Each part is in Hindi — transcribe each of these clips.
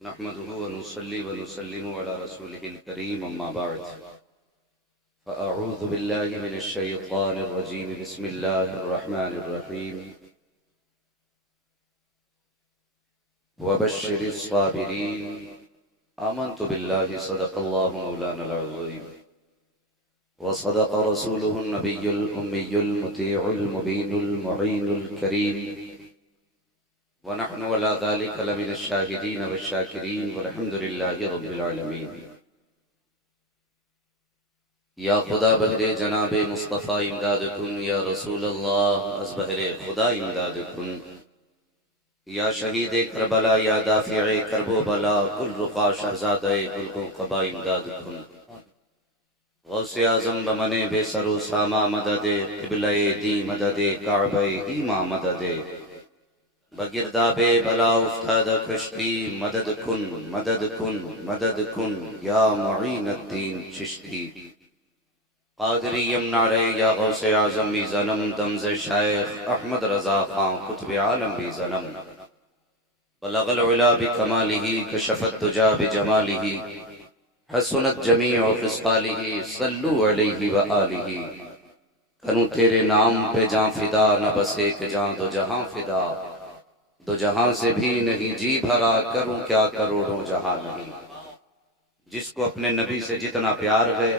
नहमदुहु व नुसल्ली व नुसल्लिमु अला रसूलिहिल करीम अम्मा बाद फ़अऊज़ु बिल्लाहि मिनश शैतानिर रजीम बिस्मिल्लाहिर रहमानिर रहीम व बश्शिरिस साबिरीन आमनतु बिल्लाहि सदक़ल्लाहु मौलानल अज़ीम व सदक़ रसूलुहुन नबियुल उम्मियुल मुतीउल मुबीनुल मुईनुल करीम व नहनु अला ज़ालिका लमिनश शाहिदीन व शाकिरीन वल्हम्दुलिल्लाहि रब्बिल आलमीन। या खुदा बहरे जनाबे मुस्तफ़ा इमदाद कुन, या रसूल अल्लाह अज़ बहरे खुदा इमदाद कुन, या शहीद करबला, या दाफ़िए करबो बला, कुल रुक़ा शहज़ादे कुल क़बा इमदाद कुन। गौसे आज़म बमने बेसरो सामा मददे क़िबले दी मददे काबे ईमा मददे बगिरदाबे बला उफ्ताद कश्ती मदद कुन मदद कुन मदद कुन, या मुईनुद्दीन चिश्ती क़ादरी यमनारे, या गौसे आज़म भी ज़नम दमज़े शाइख़ अहमद रज़ा ख़ान कुतुब आलम भी ज़नम बलग़ल उला बिकमालिही कशफ़त दुजा बिजमालिही हसनत जमीअ ख़िसालिही सल्लु अलैहि व आलिही। करूँ तेरे नाम पे जाँ फ़िदा, न बस एक जाँ दो जहाँ फ़िदा, दो जहां से भी नहीं जी भरा, करूं क्या करोड़ों जहां नहीं। जिसको अपने नबी से जितना प्यार है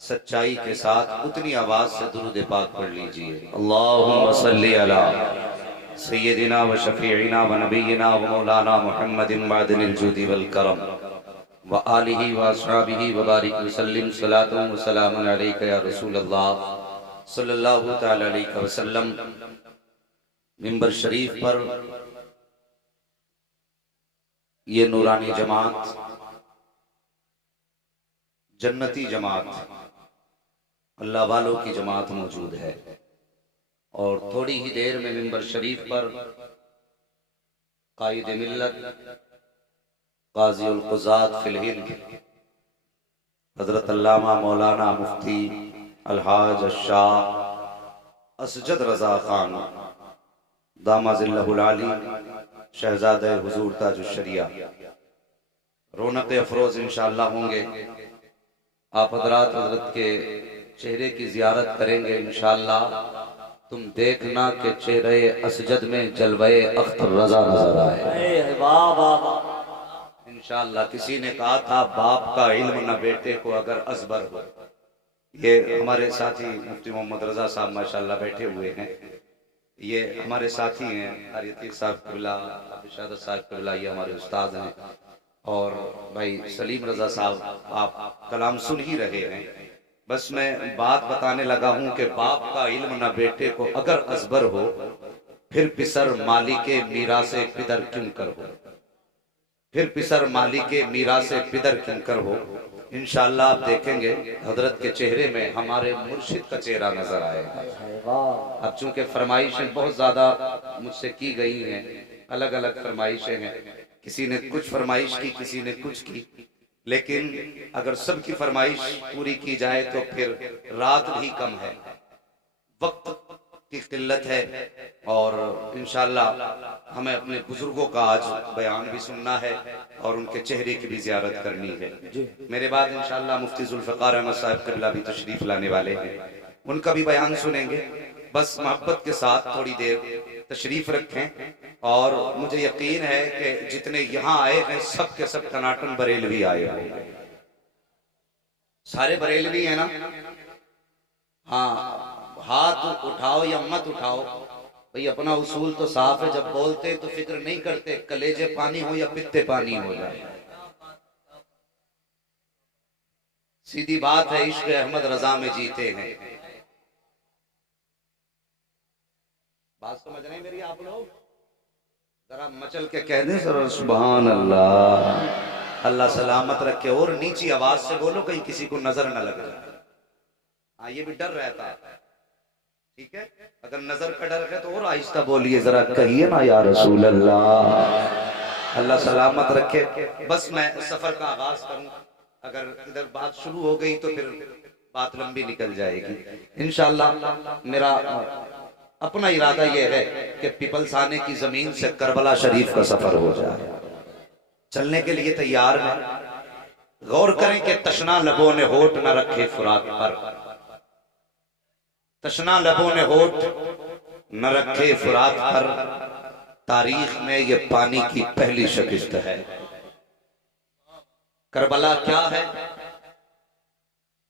सच्चाई के साथ उतनी आवाज से दुरूद पाक पढ़ लीजिए। अल्लाहुम्मा सल्ली अला सय्यदिना व शफीइना व नबीना व मौलाना मुहम्मदिन मादिनिल जुदी वल करम व आलिहि व अस्हाबिहि व बारिक वसल्लिम सलातु व सलामुन अलैका या रसूल अल्लाह सल्लल्लाहु तआला अलैहि वसल्लम। मिंबर शरीफ पर ये नूरानी जमात, जन्नती जमात, अल्लाह वालों की जमात मौजूद है और थोड़ी ही देर में मिंबर शरीफ पर कायद मिल्लत गाज़ीउल क़ुज़ात फिल हिंद हज़रत अल्लामा मौलाना मुफ्ती अलहाज शाह असजद रज़ा ख़ान दामाज़िल्लहुल आली शहज़ादे हुज़ूर ताजुश्शरिया रौनक अफरोज इंशाअल्लाह होंगे। आप हज़रात हज़रत के चेहरे की ज़ियारत करेंगे इंशाअल्लाह। तुम देखना कि चेहरे असजद में जलवे अख्तर रज़ा नजर आए इंशाअल्लाह। किसी ने कहा था बाप का इल्म न बेटे को अगर अजबर हो। ये हमारे साथी मुफ्ती मोहम्मद रज़ा साहब माशाअल्लाह बैठे हुए हैं, ये हमारे साथी हैं। आरियत साहब क़िबला, अबिशाद साहब क़िबला, ये हमारे उस्ताद हैं। और भाई सलीम रज़ा साहब आप कलाम सुन ही रहे हैं। बस मैं बात बताने लगा हूं कि बाप का इल्म ना बेटे को अगर अजबर हो, फिर पिसर मालिके मीरासे पिदर क्यों कर हो, फिर पिसर मालिके मीरासे पिदर क्यों कर हो। इंशाअल्लाह आप देखेंगे हजरत के चेहरे में हमारे मुर्शिद का चेहरा नजर आएगा। अब चूंकि फरमाइशें बहुत ज्यादा मुझसे की गई हैं, अलग अलग फरमाइशें हैं, किसी ने कुछ फरमाइश की, किसी ने कुछ की, लेकिन अगर सबकी फरमाइश पूरी की जाए तो फिर रात भी कम है, वक्त की किल्लत है और इंशाअल्लाह हमें अपने बुजुर्गों का आज बयान भी सुनना है और उनके चेहरे की भी ज़ियारत करनी है। मेरे बाद इंशाअल्लाह मुफ्ती जुल्फ़िकार अहमद साहब क़िबला भी तशरीफ लाने वाले हैं, उनका भी बयान सुनेंगे। बस मोहब्बत के साथ थोड़ी देर तशरीफ रखें और मुझे यकीन है कि जितने यहाँ आए हैं सब के सब टनाटन बरेलवी आए होंगे। सारे बरेलवी है ना? हाँ, हाथ उठाओ या मत उठाओ भाई, अपना उसूल तो साफ है। जब बोलते तो फिक्र नहीं करते कलेजे पानी हो या पित्ते पानी हो जाए। सीधी बात है, इश्क अहमद रजा में जीते हैं। बात समझ रहे हैं मेरी आप लोग? जरा मचल के कह दें सर सुभान अल्लाह। अल्लाह सलामत रखे और नीची आवाज से बोलो कहीं किसी को नजर न लग जाए। हाँ, ये भी डर रहता है, ठीक है? अगर नजर का डर है तो और आहिस्ता बोलिए, जरा कहिए ना या रसूल अल्लाह। अल्लाह सलामत रखे। बस मैं सफर का आगाज करूं, अगर इधर बात शुरू हो गई तो फिर बात लंबी निकल जाएगी इंशाअल्लाह। मेरा अपना इरादा यह है कि पीपल्स आने की जमीन से करबला शरीफ का सफर हो जाए। चलने के लिए तैयार है। गौर करें कि तशना लबों ने होठ न रखे फुरात पर, तशना लबों ने होठ न रखे फुरात पर, तारीख में ये पानी की पहली शिकस्त है। करबला क्या है?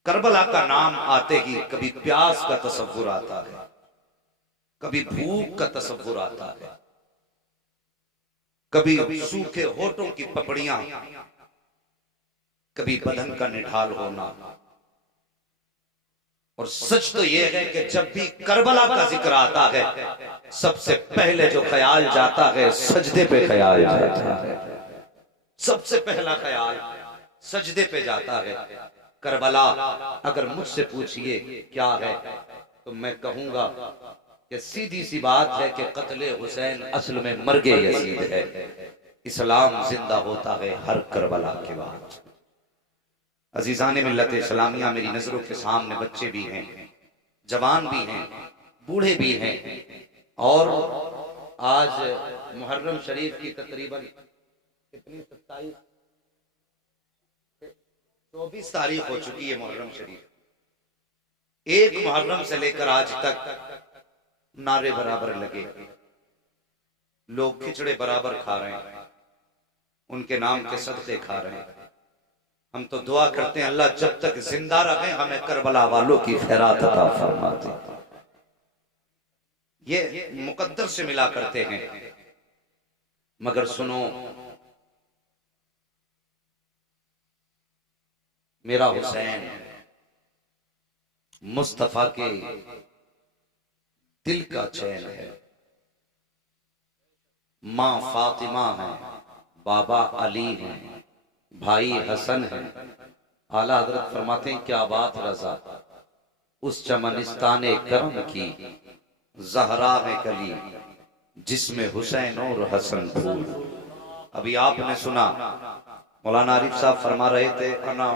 करबला का नाम आते ही कभी प्यास का तसव्वुर आता है, कभी भूख का तसव्वुर आता है, कभी सूखे होठों की पपड़ियां, कभी बदन का निढाल होना। और सच तो यह है कि जब भी करबला का जिक्र आता है, सबसे पहले जो ख्याल जाता है सजदे पे ख्याल जाता है। सबसे पहला ख्याल सजदे पे जाता है। करबला अगर मुझसे पूछिए क्या है, तो मैं कहूंगा कि सीधी सी बात है कि कत्ले हुसैन असल में मर्गे यजीद है। इस्लाम जिंदा होता है हर करबला के बाद। अजीजान मिल्लत इस्लामिया, मेरी नजरों के सामने बच्चे भी हैं, जवान भी हैं, बूढ़े भी हैं। और आज मुहर्रम शरीफ की तकरीबन कितनी 24 तारीख हो चुकी है मुहर्रम शरीफ। एक मुहर्रम से लेकर आज तक नारे बराबर लगे, लोग खिचड़े बराबर खा रहे हैं, उनके नाम के सदके खा रहे हैं। हम तो दुआ करते हैं अल्लाह जब तक जिंदा रहे हमें करबला वालों की खैरात अता फरमा दे। ये मुकद्दर से मिला करते हैं। मगर सुनो, मेरा हुसैन मुस्तफा के दिल का चैन है। मां फातिमा है, बाबा अली हैं, भाई हसन है। आला हजरत फरमाते हैं क्या बात रजा, उस चमनिस्ताने करम की जहरा है कली, जिसमें हुसैन और हसन फूल। अभी आपने सुना मौलाना आरिफ साहब फरमा रहे थे अना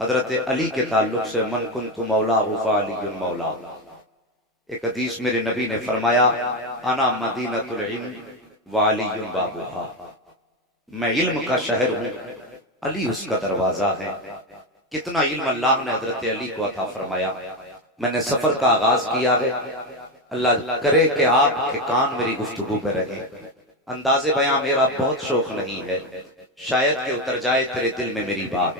हजरत अली के ताल्लुक से मन कुन्तु मौला हुफा अली मौला। एक हदीस मेरे नबी ने फरमाया अना मदीनतुल इल्म व अली बाबुहा, मैं इल्म का शहर हूँ, अली उसका दरवाजा है। कितना इल्म अल्लाह ने हजरत अली को अता फरमाया। मैंने सफर का आगाज किया है, अल्लाह करे कि आपके कान मेरी गुफ्तगू पे रहे। अंदाजे बयां मेरा बहुत शौक नहीं है, शायद कि उतर जाए तेरे दिल में मेरी बात।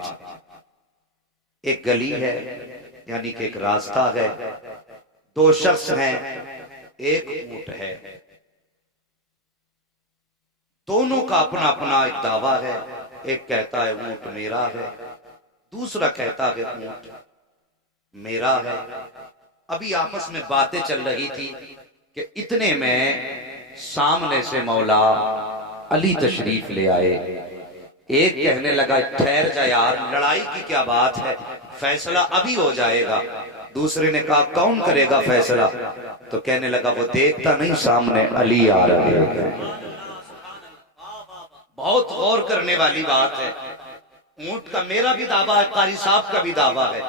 एक गली है, यानी कि एक रास्ता है, दो शख्स हैं, एक ऊंट है, दोनों का अपना अपना एक दावा है। एक कहता है ऊंट मेरा है, दूसरा कहता है ऊंट मेरा है। अभी आपस में बातें चल रही थी कि इतने में सामने से मौला अली तशरीफ ले आए। एक कहने लगा ठहर जा यार, लड़ाई की क्या बात है, फैसला अभी हो जाएगा। दूसरे ने कहा कौन करेगा फैसला? तो कहने लगा वो देखता नहीं सामने अली आ रहे हैं। बहुत गौर करने वाली बात है। ऊंट का मेरा भी दावा है, कारी साहब का भी दावा है,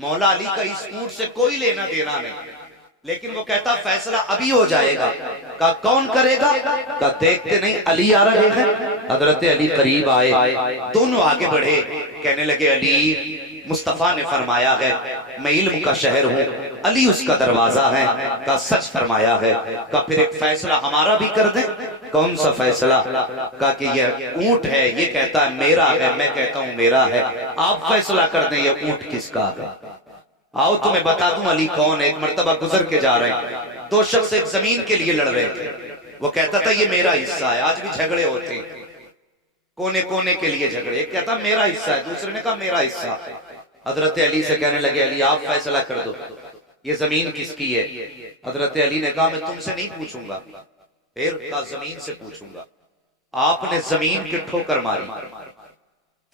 मौला अली का इस ऊंट से कोई लेना देना नहीं, लेकिन वो कहता फैसला अभी हो जाएगा। का कौन करेगा? का देखते नहीं अली आ रहे हैं। हजरत अली करीब आए, दोनों आगे बढ़े, कहने लगे अली मुस्तफा ने फरमाया है मैं इल्म का शहर हूँ, अली उसका दरवाजा है। का सच फरमाया है। का फिर एक फैसला हमारा भी कर दे। कौन सा फैसला? का कि ये ऊंट है, ये कहता है मेरा है, मैं कहता हूँ मेरा है, आप फैसला कर दें ये ऊंट किसका है। आओ तुम्हें बता दूं अली कौन है। एक मर्तबा गुजर के जा रहे हैं, दो शख्स एक जमीन के लिए लड़ रहे थे। वो कहता था ये मेरा हिस्सा है, आज भी झगड़े होते हैं, कोने कोने के लिए झगड़े। एक कहता मेरा हिस्सा है, दूसरे ने कहा मेरा हिस्सा। हजरत अली से कहने लगे अली आप फैसला कर दो, ये जमीन किसकी है? हजरत अली ने कहा मैं तुमसे नहीं पूछूंगा, फिर कहा जमीन से पूछूंगा। आपने जमीन की ठोकर मारी,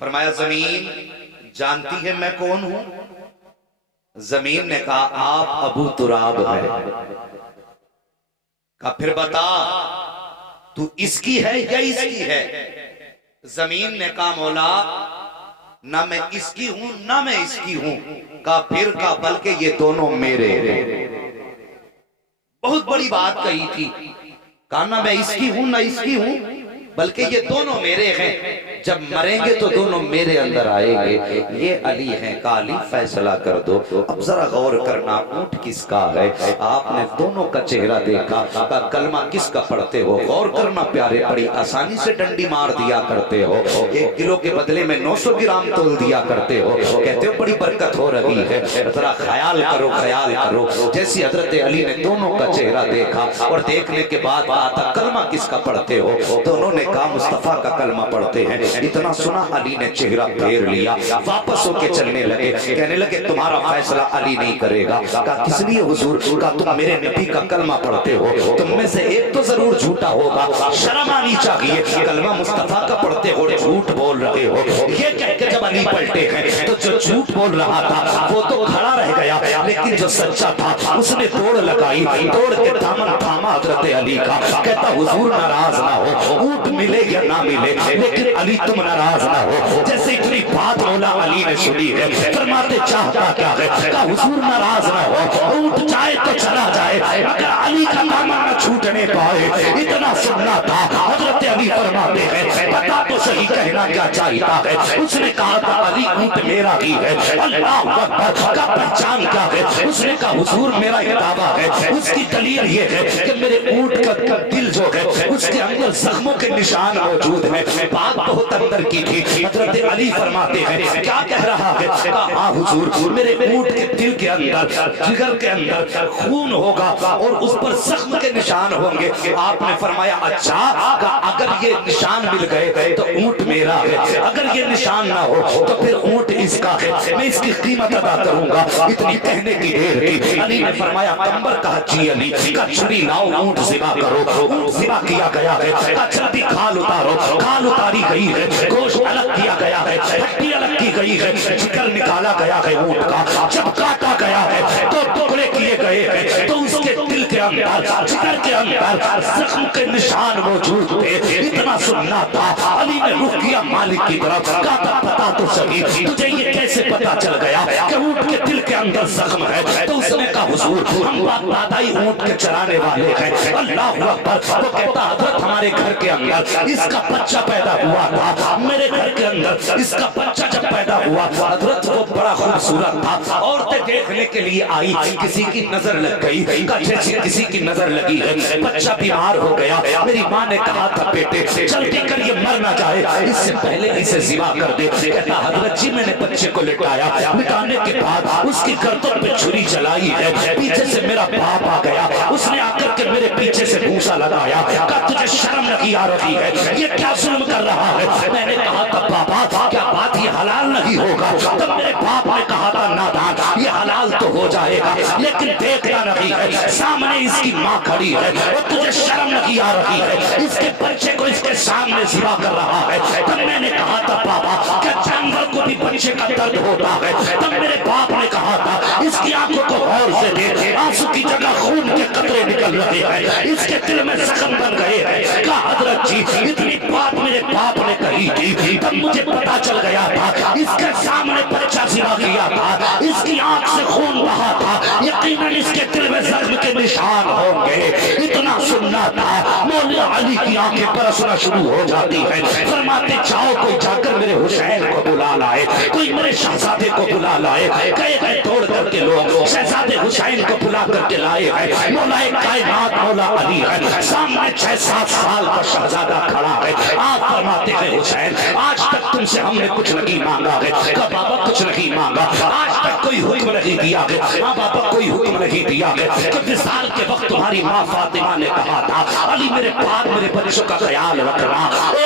फरमाया जमीन जानती है मैं कौन हूं? जमीन ने कहा आप अबू तुराब है। कहा फिर बता तू इसकी है या इसकी है? जमीन ने कहा मौला ना मैं इसकी हूं ना मैं इसकी हूं। कहा फिर कहा बल्कि ये दोनों मेरे। बहुत बड़ी बात कही थी। कहा ना मैं इसकी हूं ना इसकी हूं, बल्कि ये दोनों मेरे हैं, जब मरेंगे तो दोनों मेरे अंदर आएंगे। ये अली हैं का अली फैसला कर दो। अब जरा गौर करना, ऊंट किसका है? आपने दोनों का चेहरा देखा, का कलमा किसका पढ़ते हो? गौर करना प्यारे, बड़ी आसानी से डंडी मार दिया करते हो, 1 किलो के बदले में 900 ग्राम तोल दिया करते हो, कहते हो बड़ी बरकत हो रही है। जरा ख्याल करो, ख्याल करो। जैसी हजरत अली ने दोनों का चेहरा देखा और देखने के बाद आता कलमा किसका पढ़ते हो? दोनों ने कहा मुस्तफा का कलमा पढ़ते हैं। इतना सुना अली ने चेहरा फेर लिया, वापस होके चलने लगे। कहने लगे तुम्हारा फैसला अली नहीं करेगा। कहा किस लिए हुजूर? का तुम मेरे नबी का कलमा पढ़ते हो, तुम में से एक तो जरूर झूठा होगा, शर्म आनी चाहिए। कलमा मुस्तफा का पढ़ते हो, झूठ बोल रहे हो। ये कहकर जब अली पलटे हैं तो जो झूठ बोल रहा था वो तो खड़ा रह गया, लेकिन जो सच्चा था उसने दौड़ लगाई, दौड़ के दामन थामा हजरत अली का। कहता हुजूर नाराज ना हो, ऊंट मिले या ना मिले, लेकिन अली तुम नाराज ना हो। जैसे इतनी बात मौला अली ने सुनी है, फरमाते चाहता क्या है? कहा हुजूर नाराज ना हो, ऊंट जाए तो चला जाए, मगर अली का दामन न छूटने पाए। इतना सुनना था। हजरत अली फरमाते हैं पता तो सही कहना क्या चाहता है? उसने कहा था अली ऊंट मेरा ही है। अल्लाह अकबर का पहचान क्या है? उसने कहा हुजूर मेरा एक दावा है, उसकी दलील ये है कि मेरे ऊंट का दिल जो है उसके अंदर जख्मों के निशान मौजूद है। बात बहुत अंदर की थी। हजरत अली फरमाते हैं क्या कह रहा है? हाँ हुजूर मेरे ऊंट के दिल के अंदर, जिगर के अंदर खून होगा और उस पर जख्म के निशान होंगे। आपने फरमाया अच्छा, अगर ये निशान मिल गए तो ऊंट मेरा है, अगर ये निशान ना हो तो फिर ऊंट इसका है, मैं इसकी कीमत अदा करूंगा। इतनी कहने की देर थी। अली ने फरमाया कंबर का जी अली का छुरी लाओ, ऊंट ज़िबा करो। ऊंट ज़िबा किया गया है, जल्दी खाल उतारो। खाल उतारी गई है, गोश्त अलग किया गया है, हड्डी अलग की गई है, जिगर निकाला गया है ऊंट का। जब काटा गया है तो टुकड़े किए गए हैं, तो उसके दिल के अंदर, जिगर के अंदर जख्म के निशान मौजूद थे। इतना सुनना था। अली ने रुख किया मालिक की तरफ, कहा पता तो सही तुझे ये कैसे पता चल गया कि ऊंट के दिल के अंदर जख्म है? तो उसने कहा हुजूर हम बाप दादाई ऊंट के चराने वाले हैं। अल्लाह अकबर। वो कहता हजरत हमारे घर के अंदर इसका बच्चा पैदा हुआ था, मेरे घर के अंदर इसका बच्चा जब पैदा हुआ हजरत वो बड़ा खूबसूरत था। औरतें देखने के लिए आई, किसी की नजर लग गई, जैसे किसी की नजर लगी है। बच्चा बीमार हो गया, मेरी माँ ने कहा था बेटे जल्दी कर ये मर ना जाए, इससे पहले इसे ज़िबा कर दे। कहता हजरत जी मैंने बच्चे को लिटाया, लिटाने के बाद उसकी गर्दन पे छुरी चलाई है, पीछे से मेरा बाप आ गया, उसने आकर के मेरे पीछे से भूसा लगाया। कहा तुझे शर्म नहीं आ रही है? ये क्या जुल्म कर रहा है? मैंने कहा था बाबा क्या बात ये हलाल नहीं होगा? तब मेरे बाप ने कहा था नादान ये हलाल तो हो जाएगा, लेकिन देखता नहीं है सामने इसकी माँ खड़ी है और तुझे शर्म नहीं आ रही है? इसके बच्चे को इसके सामने ज़िबा कर रहा है। तब मैंने कहा था बाबा क्या जानवर को भी बच्चे का दर्द होता है? तब मेरे बाप ने कहा था इसकी आंखों को गौर से देख, आंसू की जगह खून के कतरे निकल रहे हैं, इसके दिल में जख्म बन गए हैं। कहा हजरत जी इतनी बात मेरे बाप ने कही थी, तब मुझे पता चल गया था इसके सामने बच्चा ज़िबा किया था, इसकी आंख से खून बहा था, यकीनन इसके दिल में जख्म के निशान होंगे। इतना सुनना था। मौला अली की आंखें बरसना शुरू हो जाती है। फरमाते जाओ कोई जाकर मेरे हुसैन को बुला लाए, कोई मेरे शहजादे को बुला लाए। गए दौड़ करके लोग शहजादे हुसैन को बुला करके लाए हैं। मौला कायनात मौला अली है, सामने 6-7 साल का शहजादा खड़ा है। आप फरमाते हैं हुसैन आज तक तुमसे हमने कुछ नहीं मांगा है। कहा बाबा कुछ नहीं मांगा, आज तक कोई हुक्म नहीं दिया है। हाँ बाबा कोई हुक्म नहीं दिया है कि विसाल के वक्त तुम्हारी माँ फातिमा ने कहा था अली मेरे बाद मेरे बच्चों का ख्याल रखना।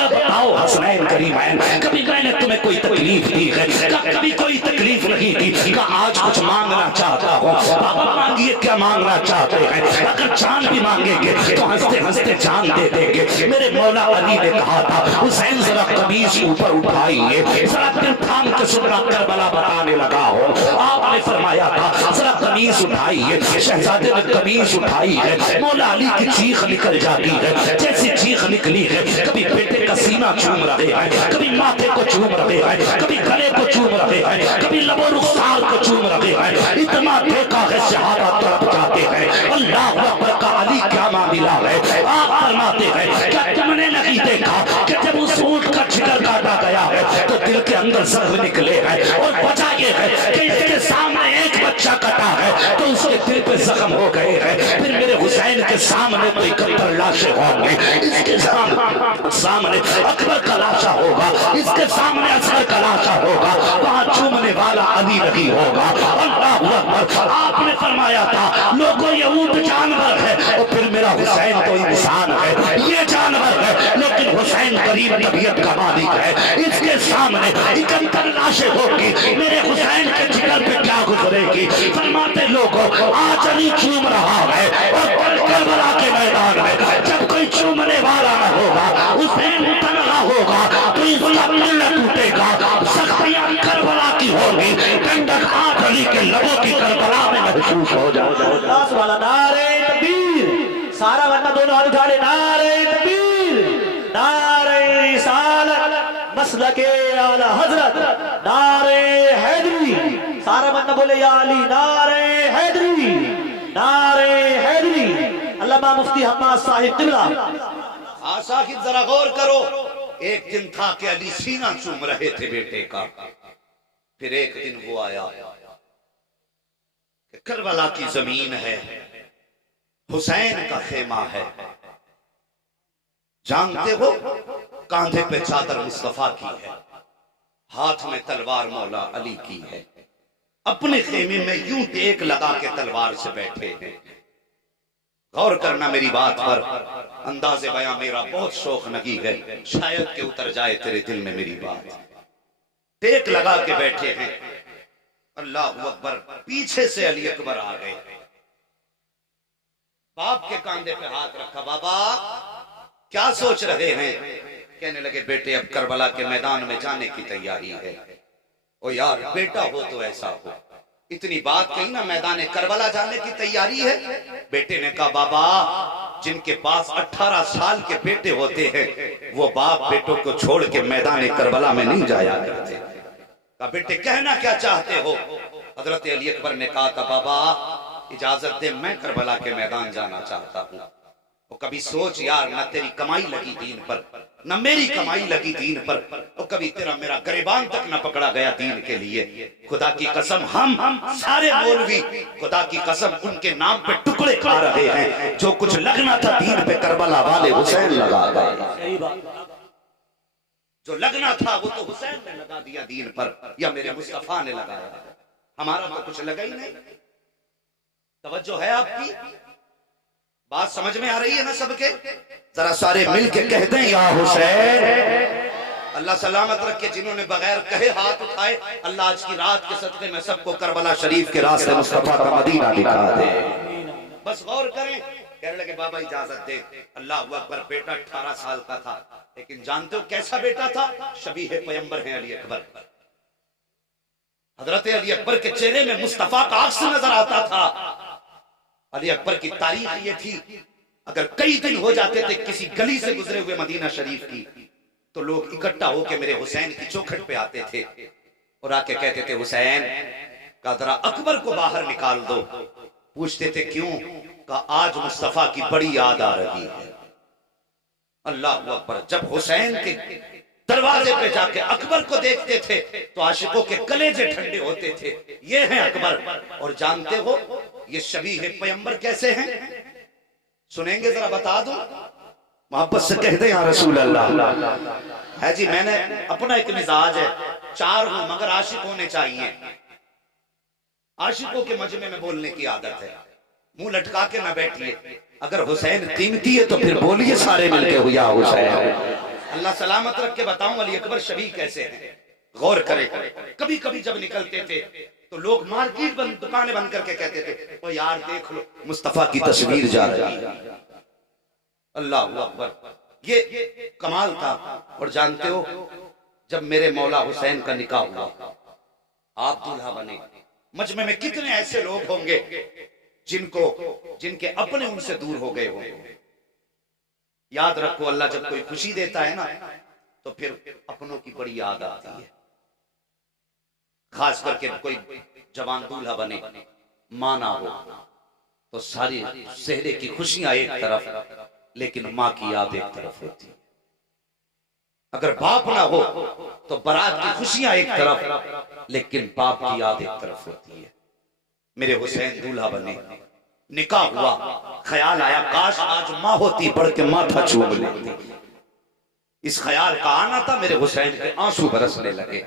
बताओ हसनैन करीमैन कभी मैंने तुम्हें कोई तकलीफ दी है? कभी कोई तकलीफ नहीं दी। कहा आज कुछ मांगना चाहता हूँ। बाबा मांगिए क्या मांगना चाहते हैं? अगर जान भी मांगेंगे तो हंसते हंसते जान दे देंगे। मेरे मौला अली ने कहा था हुसैन जरा कमीज ऊपर उठाए फरमाएंगे, जरा दिल थाम के सुनना, करबला बताने लगा हो। आपने फरमाया था जरा कमीज उठाइए, शहजादे ने कमीज उठाई है, मौला अली की चीख निकल जाती है। जैसी चीख निकली है, कभी बेटे का सीना चूम रहे हैं, कभी माथे को चूम रहे हैं, कभी गले को चूम रहे हैं, कभी लबो रुखसार को चूम रहे हैं। इतना देखा है शहादा तड़प जाते हैं। अल्लाह अकबर का अली क्या मामला है। आप फरमाते हैं क्या तुमने नहीं देखा कि जब उस ऊंट का जिगर काटा गया है तो दिल के अंदर जख्म निकले हैं, और वजह ये है कि इसके सामने एक बच्चा कटा है तो उसके दिल पे जख्म हो गए हैं। फिर मेरे हुसैन के सामने तो 71 लाशें होंगी, इसके सामने अकबर का लाशा होगा, इसके सामने असगर का लाशा होगा, वहां चूमने वाला अली नहीं होगा। अल्लाहू अकबर। आपने फरमाया था लोगों ये ऊंट जानवर है, और फिर मेरा हुसैन तो इंसान है, ये जानवर है, लेकिन हुसैन गरीब तबीयत का मालिक है। इसके सामने 71 लाशें होगी, मेरे हुसैन के जिगर पे क्या गुजरेगी। फरमाते लोगों आज अली चूम रहा है, और करबला के मैदान में जब कोई चूमने वाला न होगा, हुसैन तनहा होगा तो इसका दिल टूटेगा। सख्तियां करबला की होगी, ठंडक आज अली के लबों की करबला में महसूस हो जाएगा। नारे तकबीर, सारा वरना दोनों हाथ उठा ले, नारे तकबीर, नारे रिसालत, मसलके आला हजरत, नारे हैदरी, सारा वरना बोले या अली, नारे हैदरी, नारे हैदरी। अल्लामा मुफ्ती हम्माद साहिब तिबला। हाँ साहिब जरा गौर करो, एक दिन था कि अली सीना चूम रहे थे बेटे का, फिर एक दिन वो आया कि करबला की जमीन है, हुसैन का खेमा है, जानते हो कांधे पे चादर मुस्तफा की है, हाथ में तलवार मौला अली की है, अपने खेमे में यूं टेक लगा के तलवार से बैठे हैं। गौर करना मेरी बात पर, अंदाज़े बयां मेरा बहुत शौक नगी है, शायद के उतर जाए तेरे दिल में मेरी बात। टेक लगा के बैठे हैं, अल्लाह अकबर। पीछे से अली अकबर आ गए, बाप के कांधे पे हाथ रखा, बाबा क्या सोच रहे हैं। कहने लगे बेटे अब करबला के मैदान में जाने की तैयारी है। ओ यार बेटा हो तो ऐसा हो, इतनी बात कही ना, मैदान करबला जाने की तैयारी है। बेटे ने कहा बाबा जिनके पास 18 साल के बेटे होते हैं वो बाप बेटों को छोड़ के मैदान करबला में नहीं जाया करते। कहा बेटे कहना क्या चाहते हो। हजरत अली अकबर ने कहा था बाबा इजाजत दे, मैं करबला के मैदान जाना चाहता हूँ। वो कभी सोच यार, न तेरी कमाई लगी दीन पर, न मेरी कमाई लगी दीन पर, और कभी तेरा मेरा गरिबान तक न पकड़ा गया दीन के लिए। खुदा की कसम हम सारे मौलवी खुदा की कसम उनके नाम पे टुकड़े खा रहे हैं। जो कुछ लगना था दीन पे करबला वाले हुसैन लगा गए, जो लगना था वो तो हुसैन ने लगा दिया दीन पर, या मेरे मुस्तफा ने लगाया, हमारा तो कुछ लगा ही नहीं। तवज्जो है आपकी, बात समझ में आ रही है ना सबके। जरा सारे मिलके कहते हैं या हुसैन। अल्लाह सलामत रखे जिन्होंने बगैर कहे हाथ उठाए, अल्लाह आज की रात के सदके में सबको करबला शरीफ के रास्ते मुस्तफा का मदीना दिखा दे। बस गौर करें। कहने लगे बाबा इजाजत दे। अल्लाह अकबर। बेटा 18 साल का था, लेकिन जानते हो कैसा बेटा था, शबीह पैगंबर है अली अकबर। हजरत अली अकबर के चेहरे में मुस्तफा का अक्स नजर आता था। अली अकबर की तारीख ये थी, अगर कई दिन हो जाते थे किसी गली से गुजरे हुए मदीना शरीफ की, तो लोग इकट्ठा होकर मेरे हुसैन की चौखट पे आते थे और आके कहते थे हुसैन का जरा अकबर को बाहर निकाल दो। पूछते थे क्यों, का आज मुस्तफा की बड़ी याद आ रही है। अल्लाह अकबर। जब हुसैन के दरवाजे पे जाके अकबर को देखते थे तो आशिकों के कलेजे ठंडे होते थे। ये हैं अकबर। और जानते हो ये शबीह पैगंबर कैसे हैं, सुनेंगे जरा बता दो, मोहब्बत से कहते हैं या रसूल अल्लाह। है जी, मैंने अपना एक मिजाज है, 4 हूं मगर आशिक होने चाहिए। आशिकों के मजमे में बोलने की आदत है, मुंह लटका के ना बैठिए। अगर हुसैन कीमती है तो फिर बोलिए सारे मिलके हुआ हुसैन। अल्लाह सलामत रख के बताऊं अली अकबर शबीह कैसे हैं, गौर करें। कभी कभी जब निकलते थे तो लोग मार्केट बंद, दुकानें बंद करके कहते थे ओ यार देख लो मुस्तफा की तस्वीर जा रही है। अल्लाह अकबर। ये कमाल था। और जानते हो जब मेरे मौला हुसैन का निकाह हुआ, आप दूल्हा बने, मजमे में कितने ऐसे लोग होंगे जिनके अपने उनसे दूर हो गए होंगे। याद रखो, अल्लाह जब कोई खुशी देता है ना तो फिर अपनों की बड़ी याद आती है। खास करके कोई जवान दूल्हा बने, मां ना हो तो सारी सेहरे की खुशियां एक तरफ, लेकिन मां की याद एक तरफ होती है। अगर बाप ना हो तो बारात की खुशियां एक तरफ, लेकिन बाप की याद एक तरफ होती है। मेरे हुसैन दूल्हा बने, निकाह हुआ, ख्याल आया काश आज मां होती, बढ़ के माथा चूम लेती। इस ख्याल का आना था, मेरे हुसैन के आंसू बरसने लगे,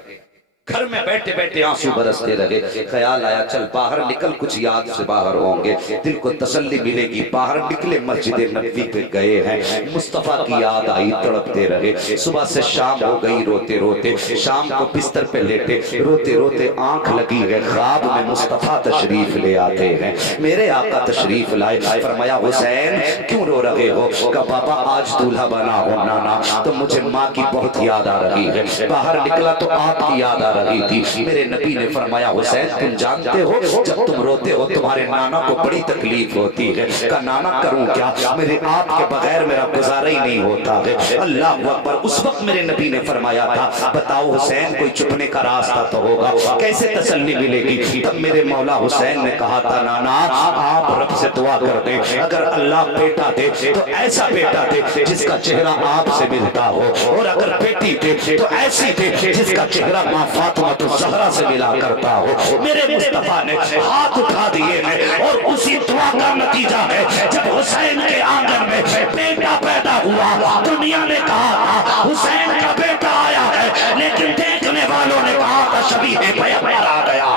घर में बैठे बैठे आंसू बरसते लगे। ख्याल आया चल बाहर निकल, कुछ याद से बाहर होंगे, दिल को तसल्ली मिलेगी। बाहर निकले, मस्जिद नबवी पे गए हैं, मुस्तफा की याद आई, तड़पते रहे। सुबह से शाम हो गई रोते रोते, शाम को बिस्तर पे लेटे रोते रोते आंख लगी है, ख्वाब में मुस्तफा तशरीफ ले आते हैं। मेरे आका तशरीफ लाए, फरमाया हुसैन क्यों रो रहे हो? कहा बाबा आज दूल्हा बना हो नाना, तो मुझे माँ की बहुत याद आ रही है। बाहर निकला तो आपकी याद आ रही थी। मेरे नबी ने फरमाया हुसैन तुम जानते हो जब तुम रोते हो तुम्हारे नाना को बड़ी तकलीफ होती है। का नाना करूं क्या, मेरे आप के बगैर मेरा गुजारा ही नहीं होता है। अल्लाह अकबर। उस वक्त मेरे नबी ने फरमाया था बताओ हुसैन कोई छुपने का रास्ता तो होगा, कैसे तसल्ली मिलेगी? तब मेरे मौला हुसैन ने कहा था नाना आप रब से दुआ कर दे, अगर अल्लाह बेटा दे तो ऐसा बेटा दे जिसका चेहरा आपसे मिलता हो, और अगर बेटी दे तो ऐसी दे जिसका चेहरा माँ फातिमा तो ज़हरा से मिला करता हो। मेरे मुस्तफा ने हाथ उठा दिए हैं और उसी दुआ का नतीजा है जब हुसैन के आंगन में बेटा पैदा हुआ, दुनिया ने कहा हुसैन का बेटा आया है, लेकिन देखने वालों ने कहा था शबीह पैगंबर आ गया।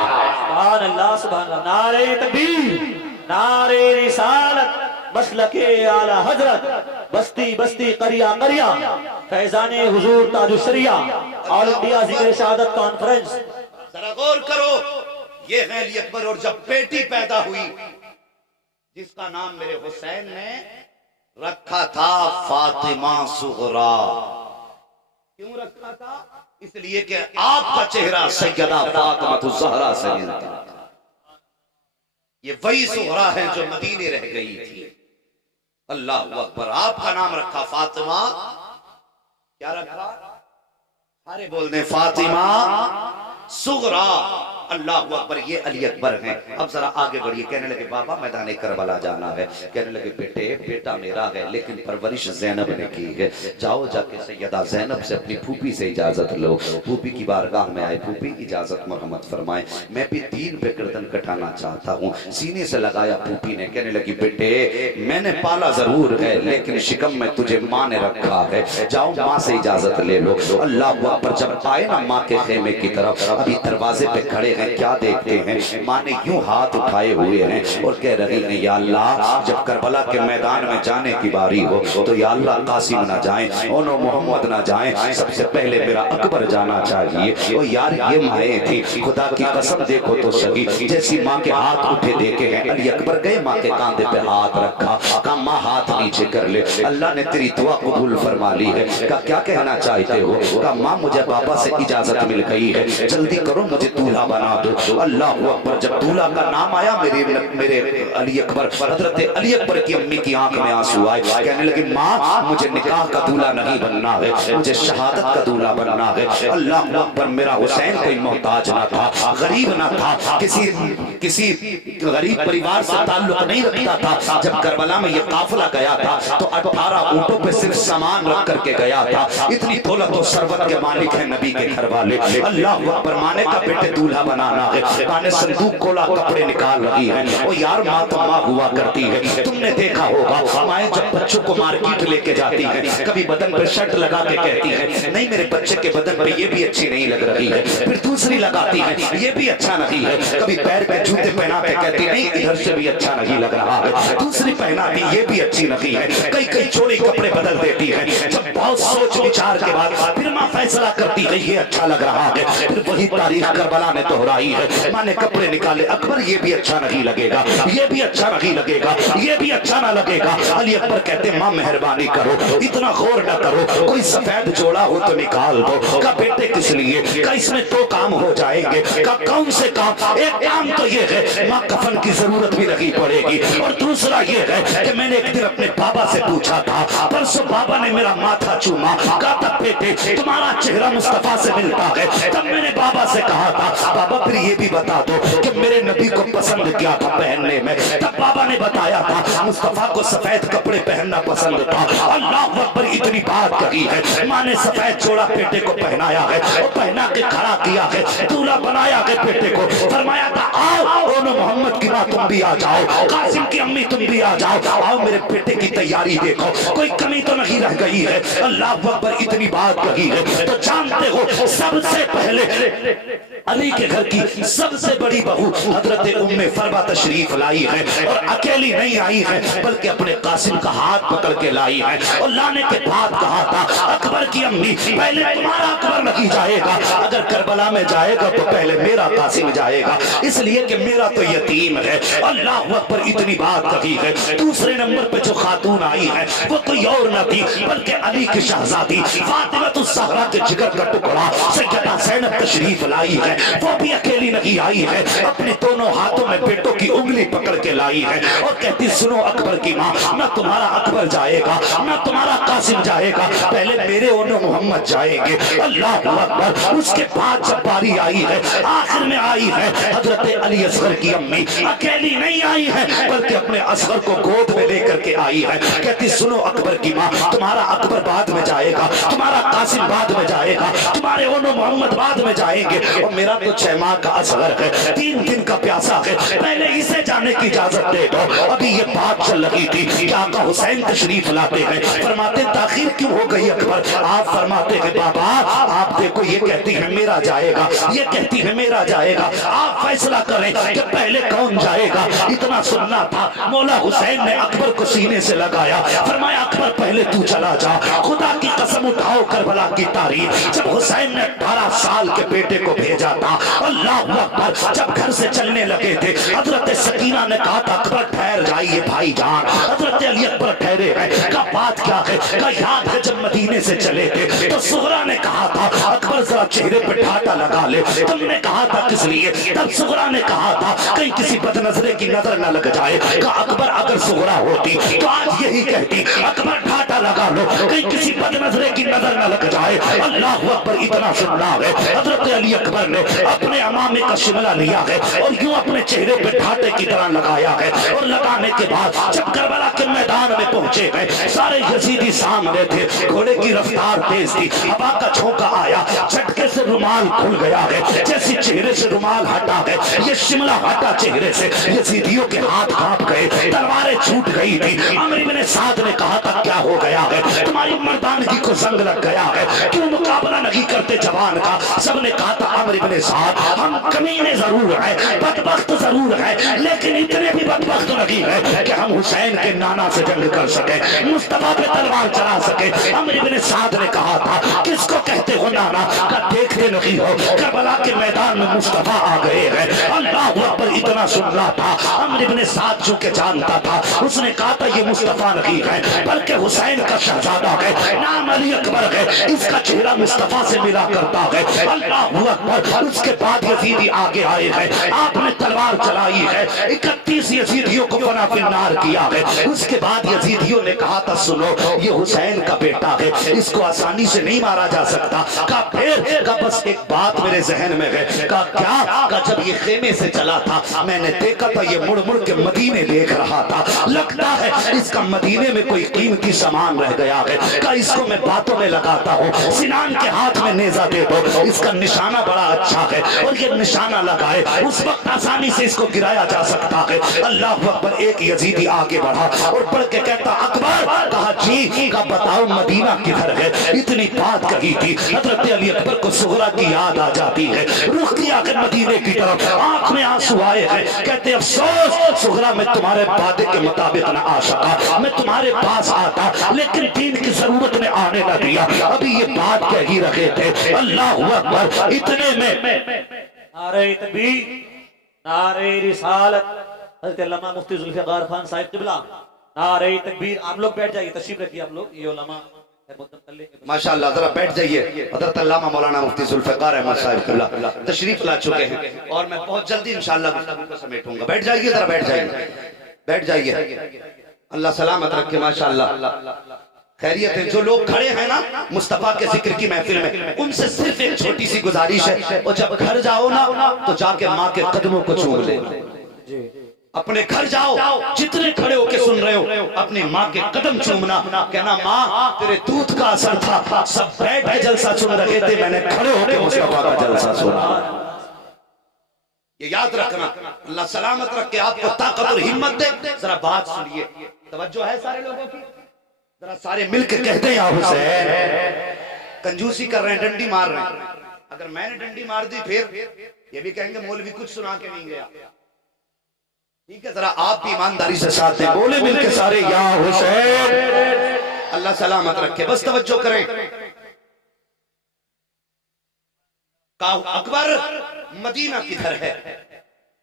सुभान अल्लाह, सुभान अल्लाह। नारे तकबीर, नारे रिसालत, मसलके आला हजरत, बस्ती बस्ती करिया करिया, फैजाने हुजूर ताजुशरिया, ऑल इंडिया जिक्र शहादत कॉन्फ्रेंस। जरा गौर करो, ये है अली अकबर, और जब बेटी पैदा हुई जिसका नाम मेरे हुसैन ने रखा था फातिमा सुगरा। क्यों रखा था? इसलिए कि आपका चेहरा सैयदा फातिमा तो ज़हरा से मिलता। ये वही सुगरा है जो मदीने रह गई थी। अल्लाह अकबर। आपका नाम रखा फातिमा, क्या रखा? सारे बोल दे फातिमा सुगरा। अल्लाह अकबर। ये अली अकबर हैं। अब जरा आगे बढ़िए। कहने लगे बाबा मैदान करबला जाना है। कहने लगे बेटे बेटा मेरा है लेकिन परवरिश जैनब ने की है, जाओ जाके सैयदा जैनब से अपनी फूफी से इजाजत लो। फूफी की बारगाह में आए, फूफी इजाजत मोहम्मद फरमाए, मैं भी दीन पे गर्दन कटाना चाहता हूँ। सीने से लगाया फूफी ने। कहने लगी बेटे मैंने पाला जरूर है लेकिन शिकम में तुझे माँ ने रखा है, जाओ माँ से इजाजत ले लो। अल्लाह अकबर। जब आए ना माँ के खेमे की तरफ, अभी दरवाजे पे खड़े हैं, क्या देखते हैं? माँ ने यूं हाथ उठाए हुए हैं और कह रही हैं या अल्लाह जब करबला के मैदान में जाने की बारी हो तो या अल्लाह कासिम ना जाए, ओनो मोहम्मद ना जाए, सबसे पहले मेरा अकबर जाना चाहिए। और यार ये माए थी, खुदा की कसम देखो तो सही, जैसी माँ के हाथ उठे देखे हैं अली अकबर गए, माँ के कांधे पे हाथ रखा, कहा माँ हाथ नीचे कर ले, अल्लाह ने तेरी दुआ कबूल फरमा ली है। कहा क्या कहना चाहते हो? कहा माँ मुझे बाबा से इजाजत मिल गई है, जल्दी करो मुझे दूल्हा बना दो। अल्लाह अकबर। जब दूल्हा का नाम आया मेरे अली अकबर, हजरत अली अकबर की अम्मी की आंख में आंसू आए। कहने लगी माँ मुझे निकाह का दूल्हा नहीं बनना है, मुझे शहादत का दूल्हा बनना है। अल्लाह अकबर। मेरा हुसैन कोई मोहताज ना था, गरीब ना था, किसी गरीब परिवार से ताल्लुक नहीं रखता था। जब करबला में ये काफिला गया था तो 18 ऊंटों पे सिर्फ सामान रख करके गया था। इतनी दौलत और सरवत के मालिक है नबी के घर वाले। अल्लाह अकबर। माने का बेटे दूल्हा बनाना है, माने संदूक खोला कपड़े निकाल रही है। और यार माँ तो माँ हुआ करती है, तुमने देखा होगा माए जब बच्चों को मार्केट लेके जाती है, कभी बदन पर शर्ट लगा के कहती है नहीं मेरे बच्चे के बदन पे ये भी अच्छी नहीं लग रही है, फिर दूसरी लगाती है ये भी अच्छा नहीं है, कभी पैर पे जूते पहना के कहती नहीं इधर से भी अच्छा नहीं लग रहा है, दूसरी पहनाती ये भी अच्छी नहीं है, कई कई जोड़ी कपड़े बदल देती है। जब बहुत सोच विचार के बाद फिर माँ फैसला करती है ये अच्छा लग रहा है, फिर वही तारीख करबला ने तो घुराई है। माँ ने कपड़े निकाले, अकबर ये भी अच्छा नहीं लगेगा, ये भी अच्छा नहीं लगेगा, ये भी अच्छा ना लगेगा। अली अकबर कहते माँ मेहरबानी करो, इतना गौर ना करो, कोई सफेद जोड़ा हो तो निकाल दो। का बेटे किस लिए? का इसमें 2 काम हो जाएंगे। का कौन से काम? एक काम तो ये है माँ कफन की जरूरत भी नहीं पड़ेगी, और दूसरा ये है कि मैंने एक दिन अपने बाबा से पूछा था, परसों बाबा ने मेरा माथा चूमा, कहा था बेटे तुम्हारा चेहरा मुस्तफा से मिलता है। तब मैंने बाबा से कहा था बाबा फिर ये भी बता दो कि मेरे नबी को पसंद क्या था पहनने में। तब बाबा ने बताया था मुस्तफा को सफेद कपड़े पहनना पसंद था। अल्लाह अकबर, इतनी बात कही है। माँ ने सफेद जोड़ा बेटे को पहनाया है और पहना के खड़ा किया है, दूल्हा बनाया है बेटे को। फरमाया था आओ ओनो मोहम्मद की माँ तुम भी आ जाओ, कासिम की अम्मी तुम भी आ जाओ, आओ मेरे बेटे की तैयारी देखो, कोई कमी तो नहीं रह गई है। अल्लाह अकबर, इतनी बात कही है। तो जानते हो सबसे पहले अली के घर की सबसे बड़ी बहू हजरत उम्मे फरवा तशरीफ लाई है, और अकेली नहीं आई है बल्कि अपने कासिम का हाथ पकड़ के लाई है। और लाने के बाद कहा था अकबर की अम्मी पहले तुम्हारा अकबर नहीं जाएगा, अगर करबला में जाएगा तो पहले मेरा कासिम जाएगा, इसलिए कि मेरा तो यतीम है। अल्लाह अकबर, इतनी बात कही है। दूसरे नंबर पे जो खातून आई है वो कोई और न थी बल्कि अली की शहजादी फातिमातुज़ ज़हरा के जिगर का टुकड़ा सैयदा ज़ैनब तशरीफ लाई है। वो भी अकेली नहीं आई है, अपने दोनों हाथों में बेटों की उंगली पकड़ के लाई है और कहती सुनो अकबर की माँ, न तुम्हारा अकबर जाएगा न तुम्हारा कासिम जाएगा, पहले मेरे ओनो मोहम्मद जाएंगे। अल्लाह अकबर। उसके बाद जब बारी आई है, आखिर में आई है हजरत अली असगर की अम्मी, अकेली नहीं आई है बल्कि अपने असगर को गोद में लेकर के आई है। कहती सुनो अकबर की माँ, तुम्हारा अकबर बाद में जाएगा, तुम्हारा कासिम बाद में जाएगा, तुम्हारे ओनो मोहम्मद बाद में जाएंगे, और मेरा तो 6 माह का असगर है, 3 दिन का प्यासा है, पहले इसे जाने की इजाजत दे दो। अभी ये बात चल रही थी कि आका हुसैन तशरीफ लाते हैं। फरमाते ताखिर क्यों हो गई अकबर? आप फरमाते हैं बाबा आप देखो ये कहती है मेरा जाएगा, ये कहती है मेरा जाएगा, आप फैसला करें कि पहले कौन जाएगा। इतना सुनना था, मौला हुसैन ने अकबर को सीने से लगाया, फरमाया अकबर पहले तू चला जा, खुदा की कसम उठाओ करबला की तारीख, जब हुसैन ने 18 साल के बेटे को भेजा था, अल्लाह अकबर, जब घर से चलने लगे थे, हजरत सकीना ने कहा था अकबर ठहर जाइए भाईजान। हजरत अली अकबर ठहरे हैं। का बात क्या है? का याद है जब मदीने से चले थे तो सुगरा ने कहा था अकबर जरा चेहरे पे ठाटा लगा ले, तुमने कहा था किस लिए? तब सुगरा ने कहा था कहीं किसी बदनजरे की नजर न लग जाए। का अकबर अगर सुगरा होती तो आज यही कहती अकबर ठाटा लगा लो, कहीं किसी बदनजरे की नजर न लग जाए। अल्लाह अकबर, इतना सुनना है। हजरत अली अकबर ने अपने अमामे का शिमला लिया है और यूं अपने चेहरे पे ठाटे की तरह लगाया है, और लगाने के बाद जब करबला के मैदान में पहुंचे हैं, सारे यजीदी सामने थे, घोड़े की रफ्तार तेज थी, हवा का झोंका आया, झटके से रुमाल खुल गया है, जैसे चेहरे से रुमाल हटा है, ये शिमला हटा चेहरे से, यजीदियों के हाथ कांप गए, तलवारें छूट गई थी। अमर इब्न साद ने कहा था क्या हो गया है? तुम्हारी मर्दानगी को जंग लग गया है, क्यों मुकाबला नहीं करते जवान का? सबने कहा था अमर इब्न साद हम कमीने जरूर हैं, बदबख्त जरूर हैं, लेकिन इतने भी बदबख्त नहीं है कि हम हुसैन के नाना से जंग कर सके, मुस्तफा पे तलवार चला सके। अमर इब्न साद ने कहा था किसको कहते हो नाना? का देखते नहीं हो करबला के मैदान में मुस्तफा आ गए हैं। अल्लाह अकबर, इतना सुनना था। अमर इब्न साद जो के जानता था, उसने कहा था ये मुस्तफा नहीं है बल्कि हुसैन का शहजादा है, नाम अली अकबर है, इसका चेहरा मुस्तफा से मिला करता है। अल्लाह अकबर। उसके बाद यजीदी आगे आए हैं, आपने तलवार चलाई है, 31 यजीदियों को फना फिन्नार किया है। उसके बाद यजीदियों ने कहा था सुनो ये हुसैन का बेटा है, इसको आसानी से नहीं मारा जा सकता। का फिर का बस एक बात मेरे जहन में है। का क्या? का जब ये खेमे से चला था मैंने देखा था ये मुड़ मुड़ के मदीने देख रहा था, लगता है इसका मदीने में कोई कीमती सामान रह गया है। का इसको मैं बातों में लगाता हूँ, सिनान के हाथ में नेजा दे दो, इसका निशाना बड़ा अच्छा है, और ये निशाना लगाए उस वक्त आसानी से इसको गिराया जा सकता है। अल्लाह अकबर। एक यजीदी आगे बढ़ा और बढ़ के कहता अकबर। कहा जी। का बताओ मदीना किधर है? इतनी बात कही थी, हजरत अली अकबर को सुगरा की याद आ जाती है, रुख किया के मदीने की तरफ, आंख में आंसू आए हैं। कहते अफसोस सुगरा मैं तुम्हारे वादे के मुताबिक न आ सका, मैं तुम्हारे पास आता लेकिन दीन की जरूरत ने आने न दिया। अभी ये बात कह ही रखे थे। अल्लाह अकबर। इतने में नारे तकबीर, नारे रिसालत, हज़रत अल्लामा मुफ्ती जुल्फ़िकार खान साहिब क़िबला, नारे तकबीर। आप लोग बैठ जाइए, तशरीफ रखिए आप लोग, ये उलमा माशाअल्लाह, जरा बैठ जाइए। हज़रत अल्लामा मौलाना मुफ्ती जुल्फ़िकार अहमद साहिब क़िबला तशरीफ ला चुके हैं और मैं बहुत जल्दी इंशाअल्लाह गुफ्तगू को समेटूंगा। बैठ जाइए, जरा बैठ जाइए, बैठ जाइए। अल्लाह सलामत रखे। माशाअल्लाह खैरियत है। जो लोग खड़े हैं ना मुस्तफा के जिक्र की महफिल में, उनसे सिर्फ एक छोटी सी गुजारिश है, और जब घर जाओ ना तो जाके माँ के कदमों को चूम ले। अपने घर जाओ, जितने खड़े होके सुन रहे हो, अपनी माँ के कदम चूमना, कहना माँ तेरे दूध का असर था, सब बैठ के जलसा सुन रहे थे, मैंने खड़े होके मुस्तफा का जलसा सुना। ये याद रखना। अल्लाह सलामत रख के आपको ताकत और हिम्मत दे। जरा बात सुनिए, तवज्जो है सारे लोगों की, जरा सारे मिलकर कहते हैं या हुसैन। कंजूसी कर रहे हैं, डंडी मार रहे हैं। अगर मैंने डंडी मार दी फिर ये भी कहेंगे मौलवी कुछ सुना के नहीं गया। ठीक है, जरा आप भी ईमानदारी से साथ हैं, बोले मिलके सारे या हुसैन। अल्लाह सलामत रखे। बस तवज्जो करें। अकबर मदीना किधर है,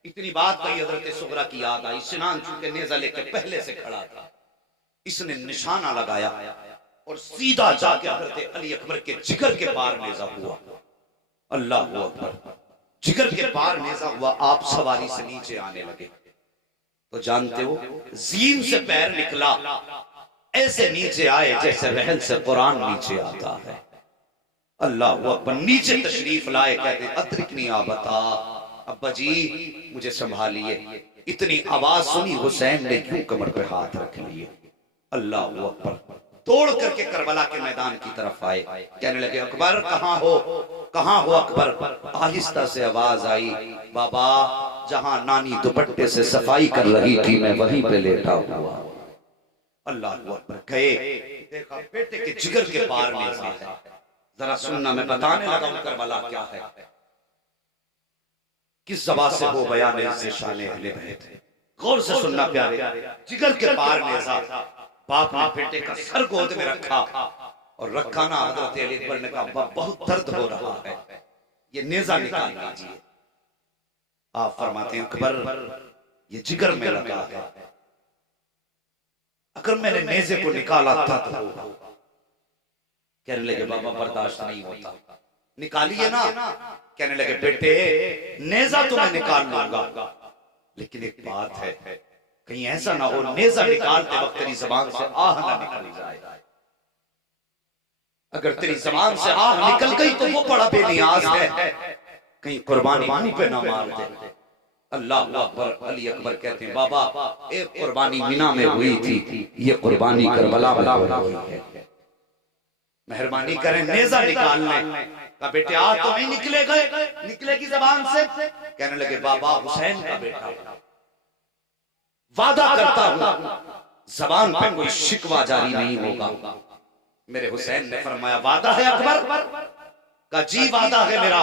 इतनी बात कही, हजरत सुगरा की याद आई। सिनान चूंकि नेजा लेके पहले से खड़ा था, इसने निशाना लगाया और सीधा जाके हजरत अली अकबर के जिगर के पार नेजा हुआ। अल्लाह अकबर, जिगर के पार नेजा हुआ। आप सवारी से नीचे आने लगे तो जानते हो जीन से पैर निकला, ऐसे नीचे आए जैसे रहल से कुरान नीचे आता है। अल्लाह अकबर, नीचे तशरीफ लाए, कहते अतरिकनी आ बता अब्बा जी मुझे संभालिए। इतनी आवाज सुनी, हुसैन ने क्यों कमर पे हाथ रख लिए। अल्लाह अकबर, तोड़ करके करबला के मैदान की तरफ आए, कहने लगे अकबर कहाँ हो, कहाँ हो अकबर। आहिस्ता से आवाज आई, बाबा जहां नानी दुपट्टे से सफाई कर रही थी मैं वहीं पे लेटा हुआ। अल्लाह अकबर, गए, देखा बेटे के जिगर के पार नेज़ा है। जरा सुनना, मैं बताने लगा हूं करबला क्या है, किस ज़बान से हो बयान से शान अहले बैत। गौर से सुनना प्यारे, जिगर के पार नेज़ा। बाप ने बेटे का सर गोद में रखा और रखा ना, हजरत अली अकबर ने कहा बहुत दर्द हो रहा है, ये नेज़ा निकाल लीजिए। आप फरमाते हैं अकबर ये जिगर में लगा है, अगर मैंने नेज़े को निकाला था तो होगा। कहने लगे बाबा बर्दाश्त नहीं होता, निकालिए ना। कहने लगे बेटे नेज़ा तो मैं निकाल लूंगा, लेकिन एक बात है, कहीं ऐसा ना हो नेज़ा निकालते वक्त तेरी जबान से आह ना निकल जाए। अगर तेरी जबान से आह निकल गई तो वो बड़ा बेनियाज है, कहीं कुर्बानी मुंह पे ना मार दे। अल्लाह अकबर। अली अकबर कहते हैं बाबा एक कुर्बानी मिना में हुई थी, ये कुर्बानी करबला में हुई है, मेहरबानी करें नेज़ा निकाल लें। का बेटे आज तो नहीं निकलेगी जबान से। कहने लगे बाबा हुसैन का बेटा, वादा करता हूं जबान पे कोई शिकवा जारी नहीं होगा। मेरे हुसैन ने फरमाया वादा है अकबर का? जी वादा है मेरा।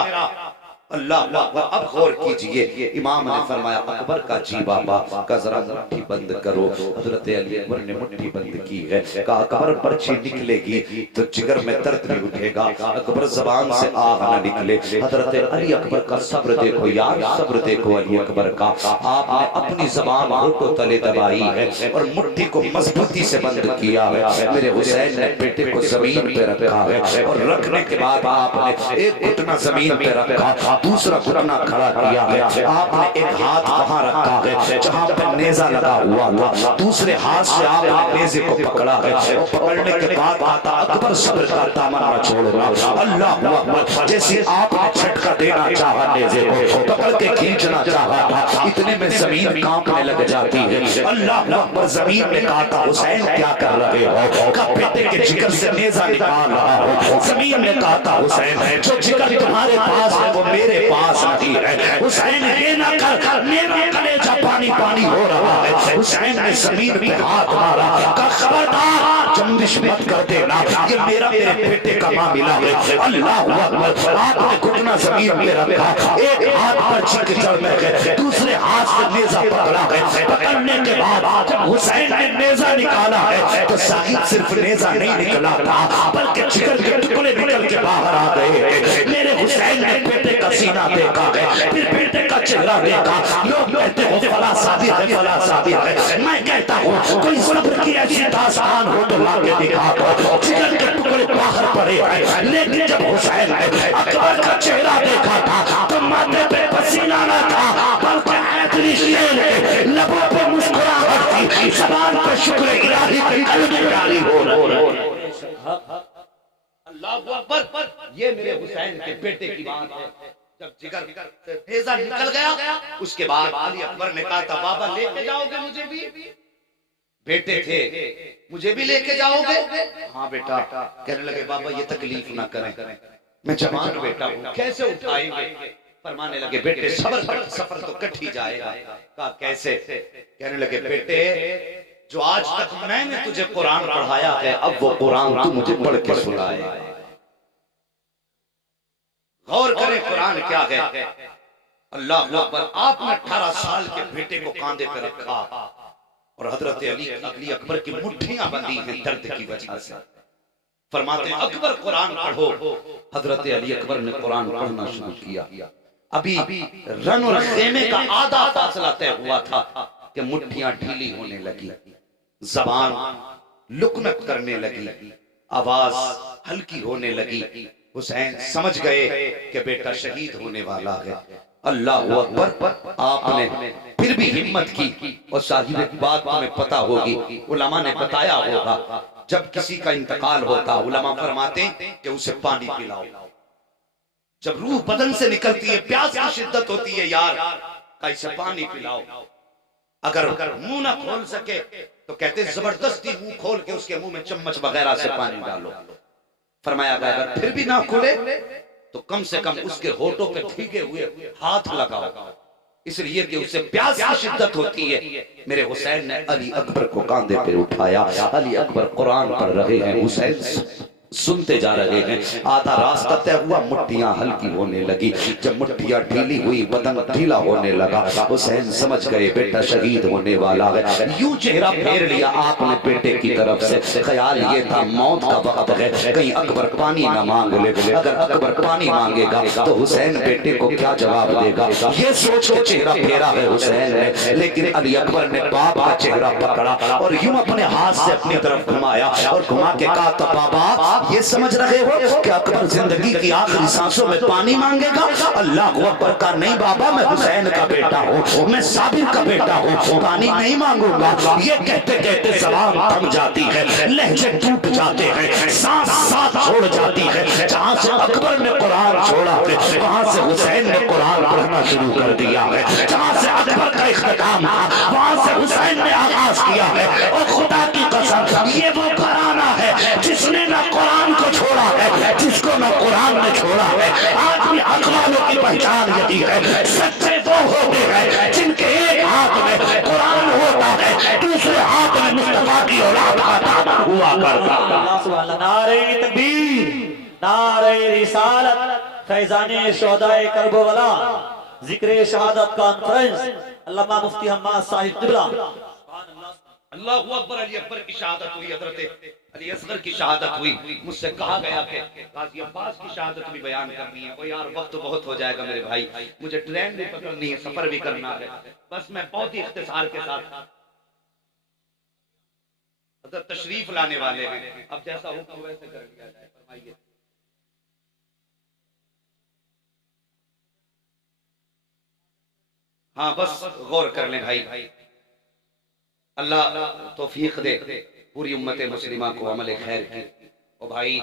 अल्लाह अकबर। अब गौर कीजिए, इमाम ने फरमाया अकबर का जी बाबा का जरा मुट्ठी बंद करो। हजरत अली अकबर ने मुट्ठी बंद की है, कहा अकबर पर्ची निकलेगी तो जिगर में दर्द नहीं उठेगा, अकबर जबान से आग ना निकले। हजरत अली अकबर का सब्र देखो यार, सब्र देखो अली अकबर का। आपने अपनी जबान होठों तले दबाई है और मुट्ठी को मजबूती से बंद किया है। मेरे हुसैन ने बेटे को जमीन पे रखा है और रखने के बाद आपने एक घुटना जमीन पे रखा, दूसरा घुटना खड़ा किया है। आपने एक हाथ वहां रखा है जहां पे नेज़ा लगा हुआ था, दूसरे हाथ से आपने नेज़े को पकड़ा है और पकड़ने के बाद आता अकबर सब्र का दामन न छोड़ना। अल्लाह अकबर। जैसे आपने झटका देना चाहा, नेज़े को पकड़ के खींचना चाहा, इतने में जमीन कांपने लग जाती है। अल्लाह अकबर। जमीन ने कहा था हुसैन क्या कर रहे हो? का बेटे के जिगर से नेज़ा निकाल रहा हो। जमीन ने कहा था हुसैन जो जिगर तुम्हारे पास है वो मेरे पास नहीं है। हुसैन ये ना कर, मेरा कलेजा पानी पानी हो रहा है। हुसैन ने जमीन पे हाथ मारा, कहा खबरदार जंबिश मत कर देना, ये मेरा मेरे बेटे का मामला है। अल्लाह अकबर। आपने घुटना जमीन पे रखा, एक हाथ पर चिक चढ़ में गए, दूसरे हाथ से नेज़ा पकड़ा है। पकड़ने के बाद जब हुसैन ने नेज़ा निकाला है तो साहिब सिर्फ नेज़ा नहीं निकला था, बल्कि जिगर के टुकड़े निकल के बाहर आ गए। मेरे हुसैन ने बेटे का सीना देखा है, फिर बेटे का चेहरा देखा, लोग कहते हो फला शादी है, फला शादी है। मैं कहता हूँ कोई सब्र की ऐसी दास्तान हो तो लाके दिखा दो। जिगर के टुकड़े बाहर पड़े हैं, लेकिन जब हुसैन ने अकबर का चेहरा देखा था तो माथे पे पसीना न था, बल्कि हैदरी शेर के लबों पे मुस्कुराहट थी, ज़बान पे शुक्र इलाही की कलमे जारी हो रही। अल्लाहू अकबर, ये मेरे हुसैन के बेटे की बात है। जब जिगर से तेजा निकल गया, उसके बाद अली अकबर ने कहा था बाबा लेके जाओगे मुझे भी? बेटे थे, मुझे भी लेके जाओगे? हाँ बेटा। कहने लगे बाबा ये तकलीफ ना करें, मैं जवान बेटा हूँ, कैसे उठाएंगे? फरमाने लगे बेटे सबर कर, सफर तो कट ही जाएगा। कहा कैसे? कहने लगे बेटे जो आज तक मैंने तुझे कुरान पढ़ाया है, अब वो कुरान तू मुझे पढ़ के सुनाए। गौर करें कुरान क्या है। अल्लाह अकबर, आपने 18 साल के बेटे को कांधे पे रखा और हजरत अली अकबर की मुट्ठियां बंधी हैं दर्द की वजह से। फरमाते हैं अकबर कुरान पढ़ो। हजरत अली अकबर ने कुरान पढ़ना शुरू किया। अभी रन और खेमे का आधा फासला तय हुआ था कि मुट्ठियां ढीली होने लगी, जबान लुकनक करने लगी, आवाज हल्की होने लगी। हुसैन समझ गए कि बेटा शहीद होने वाला है। अल्लाह अकबर, आपने फिर भी हिम्मत की। और साहिब एक बात तुम्हें पता होगी, उलमा ने बताया होगा, जब किसी का इंतकाल होता उलमा फरमाते कि उसे पानी पिलाओ। जब रूह बदन से निकलती है, प्यास की शिद्दत होती है, यार कैसे पानी पिलाओ। अगर मुंह ना खोल सके तो कहते जबरदस्ती मुंह खोल के उसके मुंह में चम्मच वगैरह से पानी डालो। फरमाया गया अगर फिर भी ना खुले तो कम से कम उसके होठों पे भीगे हुए हाथ लगाओ, इसलिए कि उससे प्यास की शिद्दत होती है। मेरे हुसैन ने अली अकबर को कांधे पे उठाया। अली अकबर कुरान पढ़ रहे हैं, हुसैन सुनते जा रहे हैं। आधा रास्ता तय हुआ, मुट्ठियां हल्की होने लगी। जब मुट्ठियां ढीली हुई, बदन ढीला होने लगा, हुसैन समझ गए बेटा शहीद होने वाला है। यूं चेहरा फेर लिया आपने बेटे की तरफ से। ख्याल ये था मौत का वक्त है, कहीं अकबर पानी ना मांग ले। अगर अकबर पानी मांगेगा तो हुसैन बेटे को क्या जवाब देगा, ये सोच के चेहरा फेरा है हुसैन ने। लेकिन अली अकबर ने बाप का चेहरा पकड़ा और यूं अपने हाथ से अपनी तरफ घुमाया और घुमा के कहा तो बाबा ये समझ रहे हो कि अकबर जिंदगी की आखिरी सांसों में पानी मांगेगा? अल्लाह अकबर का नहीं बाबा, मैं हुसैन का बेटा हूँ, मैं साबिर का बेटा हूँ, पानी नहीं मांगूंगा। ये कहते कहते जबान थम जाती है, लहजे टूट जाते हैं, सांस साथ छोड़ जाती है। जहाँ से अकबर ने कुरान छोड़ा है वहाँ से हुसैन ने कुरान पढ़ना शुरू कर दिया है। जहाँ से अकबर का इख्तिताम था वहाँ से हुसैन ने आगाज किया है। और खुदा की कसम ये वो घराना है जिसने ना कुरान को छोड़ा है, जिसको ना कुरान ने छोड़ा है। आज भी हक वालों की पहचान यही है, सच्चे वो होते हैं जिनके एक हाथ में कुरान होता है, दूसरे हाथ में मुस्तफा की औलाद का दामन हुआ करता है। नारे तकबीर, नारे रिसालत, फैजाने शोहदाए करबला, जिक्र शहादत कॉन्फ्रेंस, अल्लामा मुफ्ती हम्माद साहिब किबला। अल्लाहू अकबर। अली अकबर की शहादत हुई, हजरत अली असगर की शहादत हुई। मुझसे कहा गया कि गाजी अब्बास की शहादत भी बयान करनी है। और यार वक्त तो बहुत हो जाएगा मेरे भाई, मुझे ट्रेन भी पकड़नी है, सफर भी करना है। बस मैं बहुत ही इख्तिसार के साथ, हजरत तशरीफ लाने वाले हैं, अब जैसा हुक्म वैसे कर लिया जाए। फरमाइए। हाँ बस गौर कर लें भाई, अल्लाह तौफीक दे पूरी उम्मत मुस्लिमा को अमल खैर की। और भाई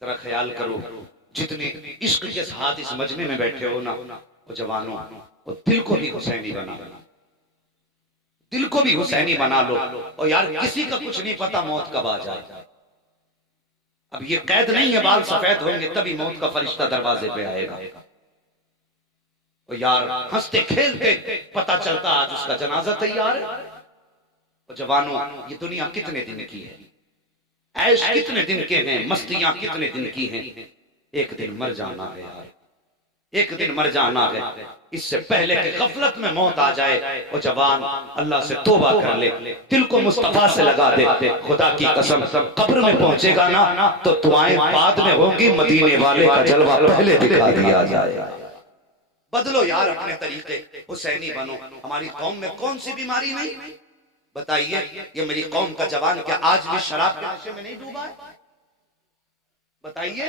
जरा ख्याल करो, जितने इश्क के साथ इस मजमे में बैठे हो ना, वो जवानों, वो दिल को भी हुसैनी बना, दिल को भी हुसैनी बना लो। और यार किसी का कुछ नहीं पता मौत कब आ जाए। अब ये कैद नहीं है, बाल सफेद होंगे तभी मौत का फरिश्ता दरवाजे पे आएगा। और यार हंसते खेलते पता चलता आज उसका जनाजा तैयार है। और जवानों, ये दुनिया कितने दिन की है, ऐश कितने दिन के हैं, मस्तियां कितने दिन की हैं। एक दिन मर जाना है यार, एक दिन मर जाना है। इससे पहले कि गफलत में मौत आ जाए, और जवान अल्लाह से तौबा कर ले, दिल को मुस्तफा से लगा दे। खुदा की कसम कब्र में पहुंचेगा ना तो दुआएं बाद में होंगी, मदीने वाले का जलवा पहले दिखा दिया जाए। बदलो यार अपने तरीके, हुसैनी बनो। हमारी कौम में कौन सी बीमारी नहीं? बताइए, ये मेरी कौम का जवान क्या आज भी शराब के नशे में नहीं डूबा है? बताइए,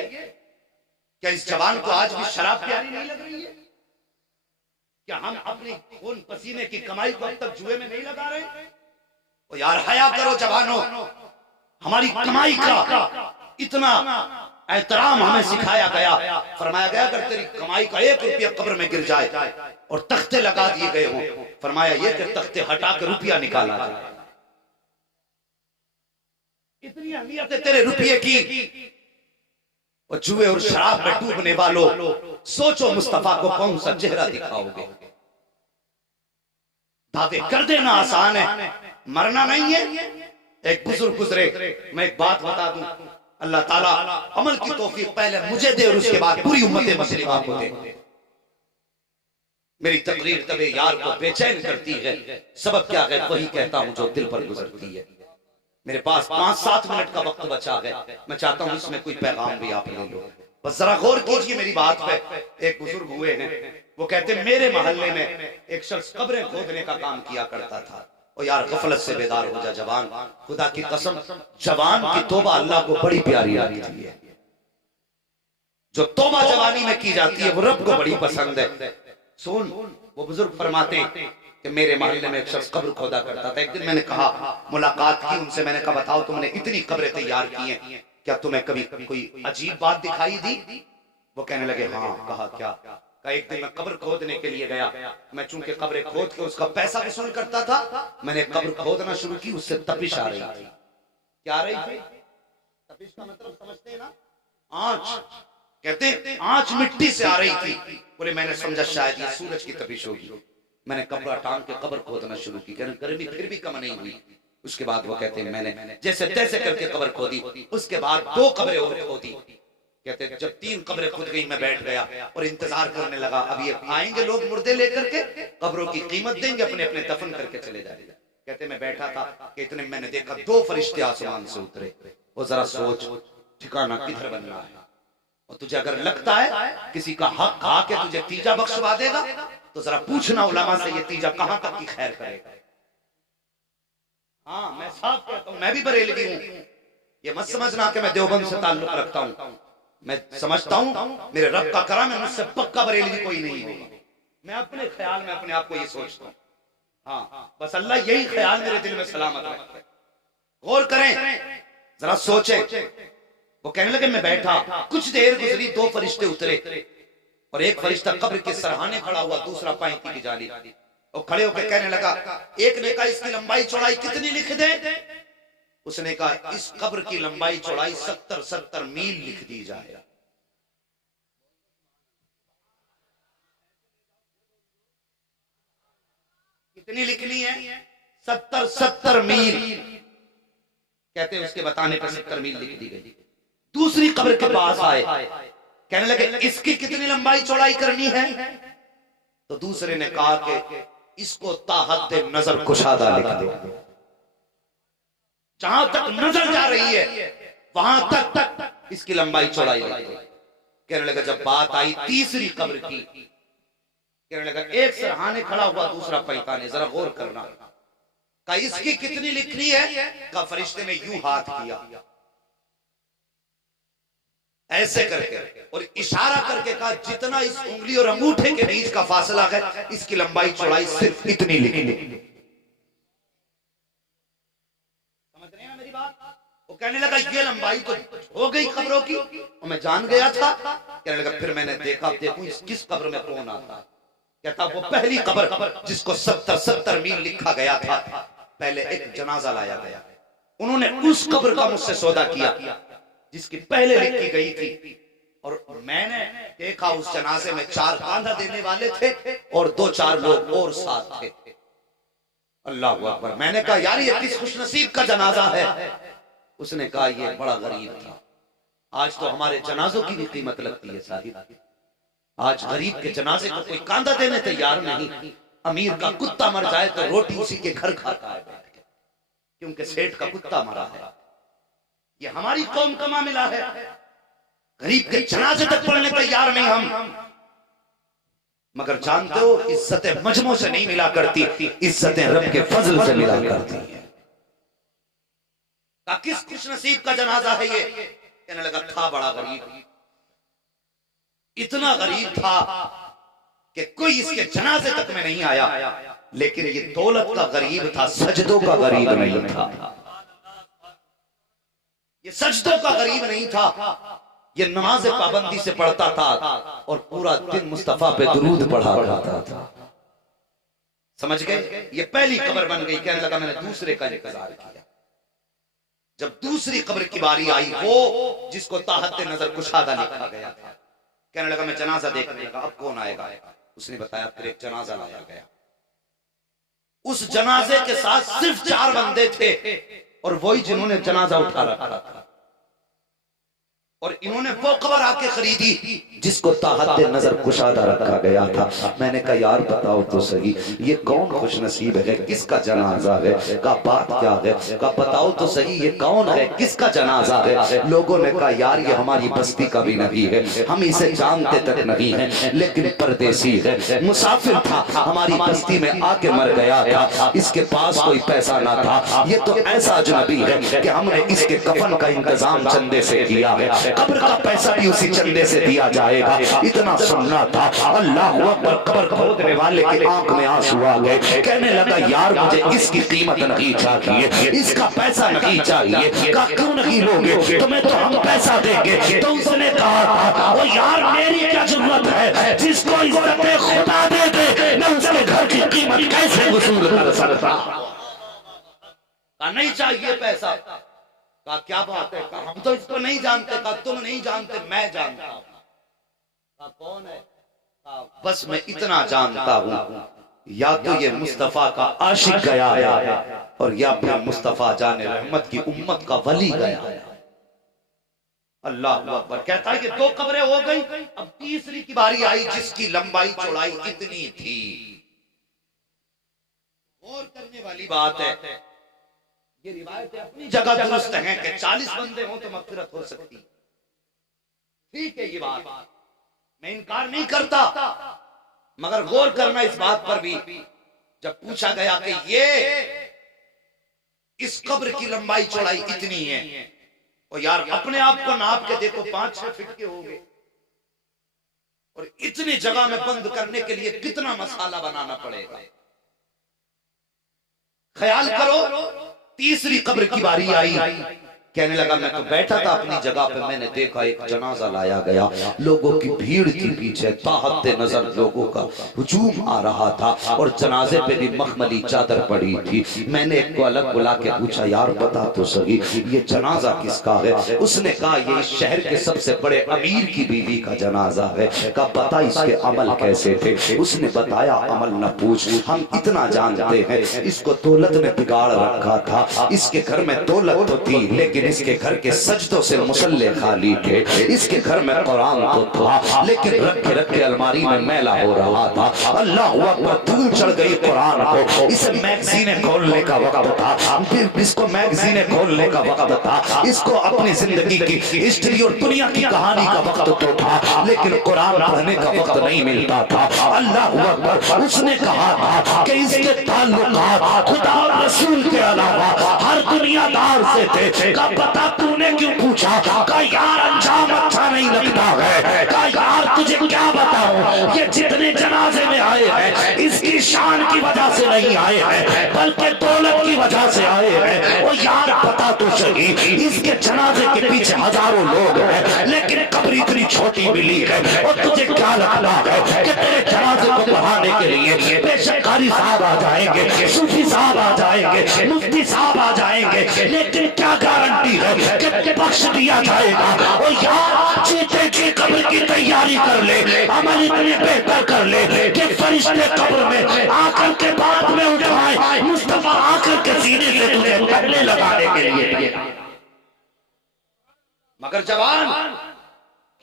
क्या इस जवान को आज भी शराब प्यारी नहीं लग रही है? क्या हम अपनी खून पसीने की कमाई को अब तक जुए में नहीं लगा रहे? ओ यार हया करो जवानों, हमारी कमाई का इतना एहतराम हमें सिखाया गया, फरमाया गया अगर तेरी कमाई का 1 रुपया कब्र में गिर जाए और तख्ते लगा दिए गए हों, फरमाया ये कि तख्ते हटा कर रुपया निकाला जाए। इतनी अहमियत है तेरे रुपये की। और जुए और शराब में डूबने वालों, सोचो मुस्तफा को कौन सा चेहरा दिखाओगे? दावे कर देना आसान है, मरना नहीं है। एक बुजुर्ग गुजरे, मैं एक बात बता दूं, अल्लाह ताला अमल की तौफीक पहले मुझे दे और उसके बाद पूरी उम्मत मुस्लिमा को दे। मेरी तकरीर तबे यार को बेचैन करती है, सबब क्या है वही कहता हूं जो दिल पर गुजरती है। मेरे पास 5-7 मिनट का वक्त बचा है, मैं चाहता हूं इसमें कोई पैगाम भी आप ले लो। बस जरा गौर कीजिए मेरी बात पे। एक बुजुर्ग हुए हैं, वो कहते मेरे मोहल्ले में एक शख्स कब्रें खोदने का काम किया करता था। और यार गफलत से बेदार हो जा जवान, खुदा की कसम जवान की तौबा अल्लाह को बड़ी प्यारी लगती है। जो तौबा जवानी में की जाती है वो रब को बड़ी पसंद है। सुन, वो बुजुर्ग फरमाते हैं कि मेरे मोहल्ले में एक शख्स कब्र खोदा करता था। एक दिन मैंने कहा, मुलाकात की उनसे, मैंने कहा बताओ तुमने इतनी कब्रें तैयार की हैं, क्या तुम्हें कभी कोई अजीब बात दिखाई दी? वो कहने लगे हाँ। कहा क्या? एक दिन मैं कब्र खोदने के लिए गया, मैं चूंकि कब्र खोद के उसका पैसा वसूल करता था, मैंने कब्र खोदना शुरू की, उससे तपिश आ रही थी। क्या आ रही थी? तपिश का मतलब समझते हैं ना? आंच। कहते आंच मिट्टी से आ रही थी। बोले मैंने समझा शायद ये सूरज की तपिश होगी। मैंने कब्र टांग के कब्र खोदना शुरू की, गर्मी फिर भी कम नहीं हुई। उसके बाद वो कहते हैं मैंने जैसे तैसे करके कब्र खोदी, उसके बाद 2 कब्रें और खोदी। कहते जब 3 कब्रें खुद गई, मैं बैठ गया और इंतजार करने लगा, अब ये आएंगे लोग मुर्दे लेकर के, कब्रों की कीमत देंगे, अपने अपने दफन करके चले जाएंगे। कहते मैं बैठा था कि इतने मैंने देखा 2 फरिश्ते आसमान से उतरे। वो जरा सोच, ठिकाना किधर बनना है? और तुझे अगर लगता है किसी का हक खा के तुझे तीजा बख्शवा देगा, तो जरा पूछना उलमा से ये तीजा कहां तक की खैर करेगा। हाँ, मैं साफ कहता हूं, मैं भी बरेलवी हूं। ये मत समझना कि मैं देवबंद से ताल्लुक रखता हूं। मैं समझता हूं मेरे रब का करम है, मुझसे पक्का बरेलवी कोई नहीं होगा। मैं अपने ख्याल में अपने आप को ये सोचता हूं। हाँ, बस अल्लाह यही ख्याल मेरे दिल में सलामत रखे। गौर करें, जरा सोचें। वो कहने लगे मैं बैठा, कुछ देर गुजरी, 2 फरिश्ते उतरे और एक फरिश्ता कब्र के सरहाने खड़ा हुआ, दूसरा पैंती की जाली। और खड़े होकर कहने लगा, एक ने कहा इसकी लंबाई चौड़ाई कितनी लिख दे? उसने कहा इस कब्र की लंबाई चौड़ाई 70 मील लिख दी जाए। कितनी लिखनी है? 70 मील। कहते हैं उसके बताने पर 70 मील लिख दी गई। दूसरी कब्र के पास आए, कहने लगे इसकी कितनी लंबाई चौड़ाई करनी है? तो दूसरे ने कहा कि इसको ताहत नजर कुशादा लिख दो। जहां तक नजर जा रही है वहां तक इसकी लंबाई चौड़ाई लिख दो। कहने लगा जब बात आई तीसरी कब्र की, कहने लगा एक सरहाने खड़ा हुआ, दूसरा पैताने, जरा गौर करना। कहा इसकी कितनी लिखनी है? कहा फरिश्ते ने यूं हाथ किया ऐसे करके और इशारा करके कहा जितना इस उंगली और अंगूठे के बीच का फासला है इसकी लंबाई चौड़ाई सिर्फ इतनी लिखनी। समझ रहे हैं मेरी बात? वो कहने लगा ये लंबाई तो हो गई कब्रों की, और मैं जान गया था। कहने लगा फिर मैंने देखा, देखूं किस कब्र में कौन आता। कहता वो पहली कब्र जिसको 70 मील लिखा गया था, पहले एक जनाजा लाया गया, उन्होंने उस कब्र का मुझसे सौदा किया जिसकी पहले लिखी गई थी। और मैंने देखा उस जनाजे में 4 कांधा देने वाले थे और 2-4 लोग और साथ थे। अल्लाह अकबर। मैंने कहा यार ये किस खुशनसीब का जनाजा है? उसने कहा ये बड़ा गरीब था। आज तो हमारे जनाजों की भी कीमत लगती है साहिब। आज गरीब के जनाजे को कोई कांधा देने तैयार नहीं। अमीर का कुत्ता मर जाए तो रोटी उसी के घर खाता है क्योंकि सेठ का कुत्ता मरा है। ये हमारी कौम का मामला है। गरीब के जनाजे तक पढ़ने तैयार नहीं हम। मगर जानते हो इज्जतें मजमू से नहीं मिला करती, इज्जतें रब के फजल से मिला करती है। किस खुश नसीब का जनाजा है ये? कहने लगा था बड़ा गरीब, इतना गरीब था कि कोई इसके जनाजे तक में नहीं आया, लेकिन ये दौलत का गरीब था, सजदों का गरीब नहीं था। ये सजदों का गरीब नहीं था, ये नमाज पाबंदी से पढ़ता था और पूरा दिन मुस्तफा पे दुरूद पढ़ा करता था। समझ गए? ये पहली कब्र बन गई। कहने लगा मैंने दूसरे का इंतजार किया। जब दूसरी कब्र की बारी आई, वो जिसको ताहत नजर कुशादा लिखा गया था, कहने लगा मैं जनाजा देखने का, अब कौन आएगा? उसने बताया फिर एक जनाजा लाया गया। उस जनाजे के साथ सिर्फ 4 बंदे थे और वही जिन्होंने जनाजा उठा रखा था। और इन्होंने वो कब्र आके खरीदी जिसको ताहत नजर कुशादा रखा गया था। मैंने कहा यार बताओ तो सही, ये कौन खुश नसीब है, किसका जनाजा है? का बात क्या है? का बताओ तो सही, ये कौन है, किसका जनाजा है? लोगों ने कहा यार ये हमारी बस्ती का भी नहीं है, हम इसे जानते तक नहीं है, लेकिन परदेसी है, मुसाफिर था, हमारी बस्ती में आके मर गया था, इसके पास कोई पैसा ना था, ये तो ऐसा अजनबी है कि हमने इसके कफन का इंतजाम चंदे से किया है, कब्र का पैसा भी उसी चंदे से दिया जाएगा। इतना सुनना था। अल्लाह अकबर। कब्र खोदने वाले की आंख में आंसू आ गए। कहने लगा यार मुझे इसकी कीमत नहीं चाहिए, इसका पैसा नहीं चाहिए। कहा क्यों नहीं लोगे? तुम्हें तो हम पैसा देंगे। तो उसने कहा ओ यार मेरी क्या जरूरत है, जिसको इज्जत खुदा दे दे मैं उसके घर की कीमत कैसे वसूल कर सकता? नहीं चाहिए पैसा। कहा क्या बात है? कहा हम तो इसको नहीं जानते। कहा तुम नहीं जानते, मैं जानता हूं। कहा कौन है? कहा बस मैं इतना जानता हूं, या तो ये मुस्तफा का आशिक गया है और या फिर मुस्तफा जाने रहमत की उम्मत का वली गया है। अल्लाह अकबर। कहता है कि 2 कब्रें हो गई, अब तीसरी की बारी आई जिसकी लंबाई चौड़ाई इतनी थी। गौर करने वाली बात है, ये रिवायतें अपनी जगह दुरुस्त हैं कि 40 बंदे हों तो मगफिरत हो सकती, ठीक है ये बात, मैं इनकार नहीं करता, मगर गौर करना इस बात पर भी। जब पूछा गया कि ये इस कब्र की लंबाई चौड़ाई इतनी है, और यार अपने आप को नाप के देखो 5-6 फीट के हो गए, और इतनी जगह में बंद करने के लिए कितना मसाला बनाना पड़ेगा। ख्याल करो तीसरी कब्र की बारी आई। कहने लगा मैं तो बैठा था अपनी जगह पे, मैंने देखा एक जनाजा लाया गया, लोगों की भीड़ थी पीछे, ताहत नजर लोगों का हुजूम आ रहा था और जनाजे पे भी मखमली चादर पड़ी थी। मैंने एक को अलग बुला के पूछा यार बता तो सही ये जनाजा किसका है? उसने कहा ये शहर के सबसे बड़े अमीर की बीवी का जनाजा है। कहा बता इसके अमल कैसे थे? उसने बताया अमल न पूछ, हम इतना जानते हैं इसको दौलत ने बिगाड़ रखा था, इसके घर में दौलत तो थी लेकिन इसके घर के सजदों से मुसल्ले खाली थे, इसके घर में कुरान तो था लेकिन रख के अलमारी में मैला हो रहा था। अल्लाह अकबर। धूल चढ़ गई कुरान को, इसे मैगजीने खोलने का वक्त था, फिर इसको मैगजीने खोलने का वक्त था, इसको अपनी जिंदगी की हिस्ट्री और दुनिया की कहानी का वक्त तो था, लेकिन कुरान पढ़ने का वक्त नहीं मिलता था। अल्लाह अकबर। उसने कहा था कि इसके ताल्लुकात खुदा और रसूल के अलावा हर दुनियादार से थे। बता तूने क्यों पूछा? का यार अंजाम अच्छा नहीं लगता है। का यार तुझे क्या बताऊं, ये जितने जनाजे में आए हैं इसकी शान की वजह से नहीं आए हैं बल्कि दौलत की वजह से आए हैं। और यार पता तो सही इसके जनाजे के पीछे हजारों लोग हैं लेकिन कब्र इतनी छोटी मिली है। और तुझे क्या लगता है कि तेरे जनाजे को बढ़ाने के लिए बेशक कारी साहब आ जाएंगे, सूफी साहब आ जाएंगे, मुफ्ती साहब आ जाएंगे, लेकिन क्या गारंटी है कि बख्श दिया जाएगा? और यार चीते की कब्र की तैयारी कर ले, अमल इतने बेहतर कर ले कि फरिश्ते कब्र में आकर के बाद में उठाए, मुस्तफा आकर के सीने से तुझे पहले लगाने के लिए। मगर जवान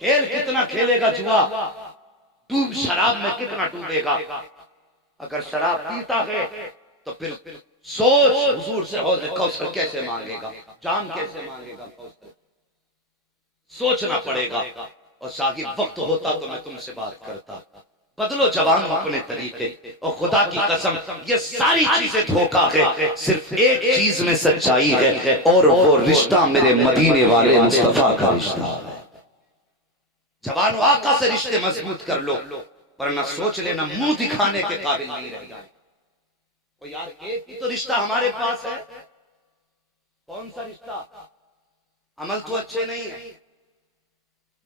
खेल कितना खेलेगा जुआ, डूब शराब में कितना डूबेगा। अगर शराब पीता है तो फिर सोच हुजूर से हौज़ कौसर कैसे मांगेगा, जान कैसे मांगेगा कौसर, सोचना पड़ेगा। और साहिब वक्त होता तो मैं तुमसे बात करता, बदलो जवान अपने तरीके। और खुदा की कसम ये सारी चीजें धोखा है, सिर्फ एक चीज में सच्चाई है, और वो रिश्ता मेरे मदीने वाले मुस्तफा का रिश्ता है। जवान आका से रिश्ते मजबूत कर लो, वरना सोच लेना मुंह दिखाने के काबिल नहीं रहेगा। तो यार एक ही तो रिश्ता हमारे पास है, कौन सा रिश्ता? अमल तो अच्छे नहीं है,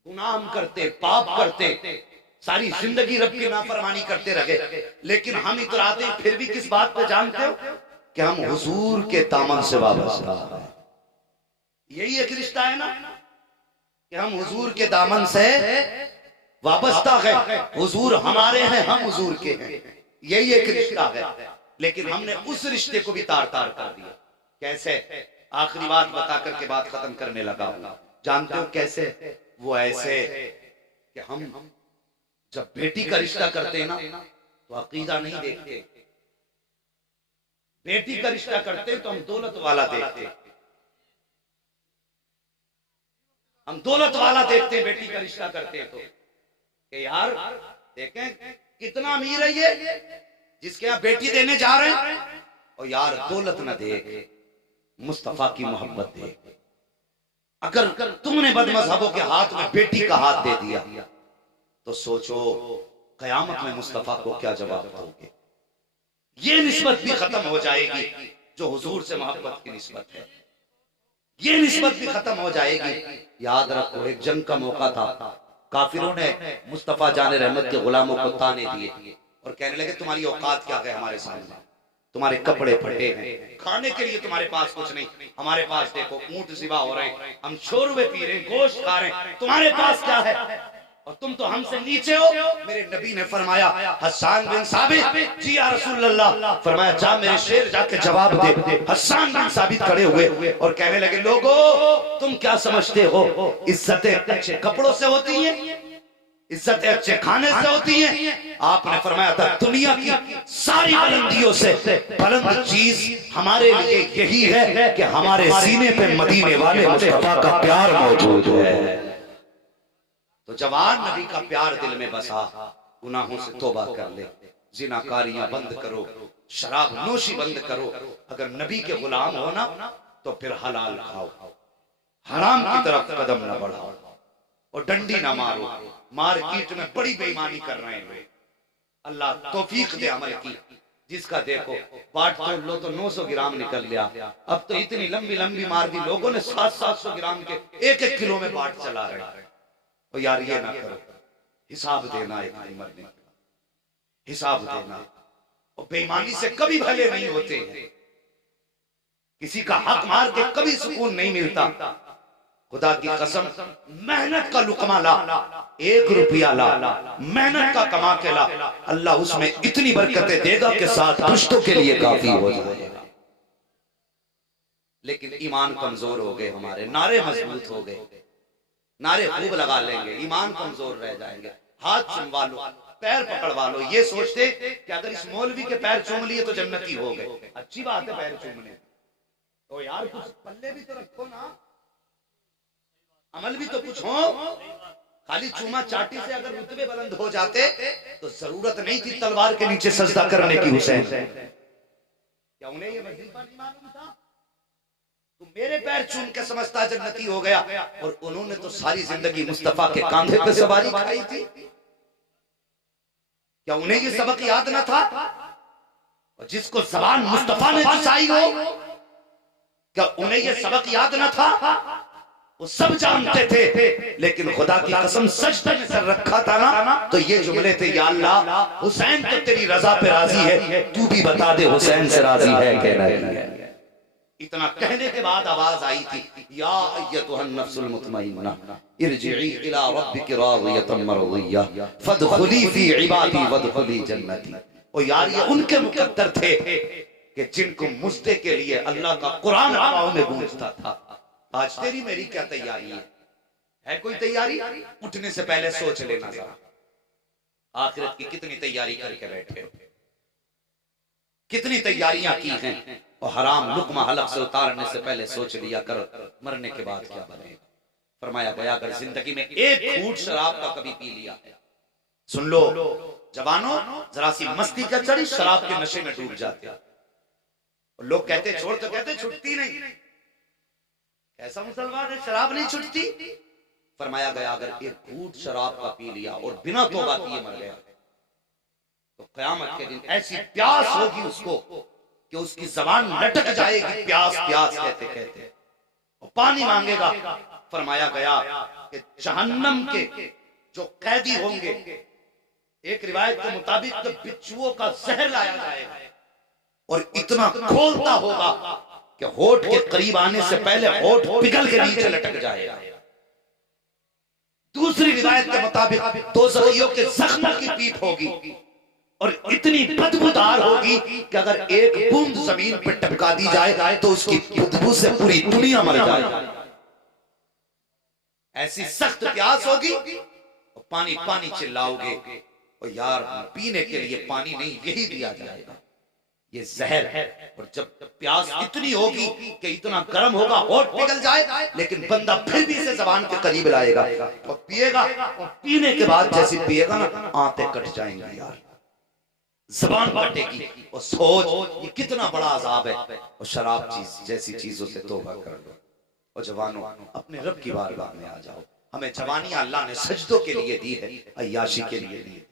गुनाह हम करते, पाप करते, सारी जिंदगी रब की नाफरमानी करते रहे, लेकिन हम इतराते हैं फिर भी किस बात पे जानते हो कि हम हुजूर के दामन से वाबस्ता हैं। यही एक रिश्ता है ना कि हम हुजूर के दामन से वाबस्ता है, हुजूर हमारे हैं, हम हुजूर के हैं, यही एक रिश्ता है। लेकिन हमने उस रिश्ते को भी तार तार कर दिया। कैसे? आखिरी बात बता करके बात खत्म करने लगा हूं। जानते हो कैसे? वो ऐसे कि हम जब बेटी का रिश्ता करते हैं ना तो अकीदा नहीं देखते, बेटी का रिश्ता करते हैं तो हम दौलत वाला देखते हैं, हम दौलत वाला देखते हैं। बेटी का रिश्ता करते हैं तो कि यार देखें कितना अमीर है ये जिसके यहाँ बेटी देने जा रहे हैं, और यार दौलत न देख, मुस्तफा की मोहब्बत देख। अगर तुमने बदमज़हबों के हाथ में बेटी का हाथ दे दिया तो सोचो कयामत में मुस्तफा को क्या जवाब दोगे। ये निस्बत भी खत्म हो जाएगी जो हुजूर से मोहब्बत की निस्बत है, ये निस्बत भी खत्म हो जाएगी। याद रखो एक जंग का मौका था, काफिरों ने मुस्तफा जाने रहमत के गुलामों को ताने दिए और कहने लगे तुम्हारी औकात क्या है हमारे सामने, तुम्हारे कपड़े फटे हैं, खाने के लिए तुम्हारे पास कुछ नहीं, हमारे पास देखो ऊंट ज़िबा हो रहे हैं, हम शोरबे पी रहे हैं, गोश्त खा रहे हैं, तुम्हारे पास क्या है और तुम तो हमसे नीचे हो। मेरे नबी ने फरमाया हस्सान बिन साबित, जी या रसूल अल्लाह, फरमाया जा मेरे शेर जाके जवाब दे। हस्सान बिन साबित खड़े हुए और कहने लगे लोगों तुम क्या समझते हो इज्जतें अच्छे कपड़ों से होती हैं, इज्जतें अच्छे खाने से होती हैं? आपने फरमाया था दुनिया की सारी बुलंदियों से बुलंद चीज हमारे लिए यही है कि हमारे सीने पे मदीने वाले मुस्तफा का प्यार मौजूद है। तो जवान नबी का प्यार दिल में बसा, गुनाहों से तौबा कर ले, जिनाकारियां बंद करो, शराब नोशी बंद करो, अगर नबी के गुलाम हो ना तो फिर हलाल खाओ, हराम की तरफ कदम न बढ़ाओ और डंडी ना मारो। मार्केट में बड़ी बेईमानी कर रहे हैं, अल्लाह तौफीक दे अमल की। जिसका देखो बाट तोड़ लो तो 900 ग्राम निकल गया, अब तो इतनी लंबी लंबी मार दी लोगों ने, 700 ग्राम के 1-1 किलो में बाट चला रहे हैं। और यार ये ना करो, हिसाब देना एक दिन मरने के बाद, हिसाब देना। और बेईमानी से कभी भले नहीं होते हैं, किसी का हक मार के कभी सुकून नहीं मिलता। खुदा की कसम मेहनत का लुकमा ला, 1 रुपया ला, मेहनत का कमा के ला, अल्लाह उसमें इतनी बरकतें देगा कि 7 पुश्तों के लिए काफी हो जाएगा। लेकिन ईमान कमजोर हो गए हमारे, नारे मजबूत हो गए, नारे खूब लगा लेंगे, ईमान कमजोर रह जाएंगे। हाथ चुमवा लो, पैर पकड़वा लो, ये सोचते कि अगर इस मौलवी के पैर चूम लिए तो जन्नती हो गए। अच्छी बात है पैर चूमने, तो यार कुछ पल्ले भी तो रखो ना, अमल भी तो कुछ हो। खाली चूमा चाटी से अगर रुतबे बुलंद हो जाते तो जरूरत नहीं थी तलवार के नीचे सजदा करने की। हुसैन क्या उन्हें ये वजीफा नहीं मालूम था? तू मेरे पैर चूम के समझता जन्नती हो गया, और उन्होंने तो सारी जिंदगी मुस्तफा के कांधे पे सवारी खाई थी। क्या उन्हें ये सबक याद न था? और जिसको ज़बान मुस्तफा ने चुसाई हो, क्या उन्हें ये सबक याद न था? वो सब जानते थे, लेकिन खुदा की कसम सजदे में सर रखा था ना तो ये जुमले थे, या अल्लाह हुसैन तो तेरी रजा पे राजी है, तू भी बता दे हुसैन से राजी है कि नहीं है। इतना कहने के बाद आवाज आई थी, या अय्यतुहन नफ्सुल मुतमइन्ना इरजिई इला रब्बिकी रादियतन मरदिया फदखुली फी इबादी वदखुली जन्नती। ओ यार ये उनके मुकद्दर थे कि जिनको मुझते के लिए अल्लाह का कुरान हवाओं में गूंजता था। आज तेरी मेरी क्या तैयारी है कोई तैयारी? उठने से पहले सोच लेना जरा, आखिरत की कितनी तैयारी करके बैठे हो, कितनी तैयारियां की हैं, और हराम लुकमा हलक से उतारने से पहले सोच लिया करो मरने के बाद क्या बनेगा। फरमाया गया अगर जिंदगी में एक घूंट शराब का कभी पी लिया है, सुन लो, जवानों जरा सी मस्ती का चढ़ी शराब के नशे में डूब जाते और लोग कहते छोड़, तो कहते छुटती नहीं। ऐसा मुसलमान है शराब नहीं छुटती। फरमाया गया अगर एक घूंट शराब का पी लिया और बिना तौबा किए मर गया तो कयामत के दिन ऐसी प्यास होगी उसको कि उसकी जबान लटक जाएगी, प्यास प्यास कहते कहते, और पानी मांगेगा। फरमाया गया कि जहन्नम के जो कैदी होंगे, एक रिवायत के मुताबिक तो बिच्छुओं का जहर लाया जाएगा और इतना खोलता होगा कि होठ के करीब आने से पहले होठ पिघल के नीचे लटक जाएगा। दूसरी रिवायत के मुताबिक दोज़खियों के जख्मों की पीप होगी और इतनी बदबूदार होगी कि अगर एक बूंद जमीन पर टपका दी जाए तो उसकी बदबू से पूरी दुनिया मर जाए। ऐसी सख्त प्यास होगी और पानी पानी चिल्लाओगे और यार पीने के लिए पानी नहीं, यही दिया जाएगा, ये जहर है। और जब प्यास इतनी होगी कि इतना गर्म होगा होठ पिघल जाए, लेकिन बंदा फिर भी इसे जबान के करीब लाएगा और पिएगा, और पीने के बाद जैसे पिएगा ना आंतें कट जाएंगी यार, जबान कटेगी। और सोच ये कितना बड़ा अजाब है। और शराब चीज जैसी चीजों से तौबा कर लो। और जवानों अपने रब की बारगाह में आ जाओ। हमें जवानियां अल्लाह ने सजदों के लिए दी है, अय्याशी के लिए दी है।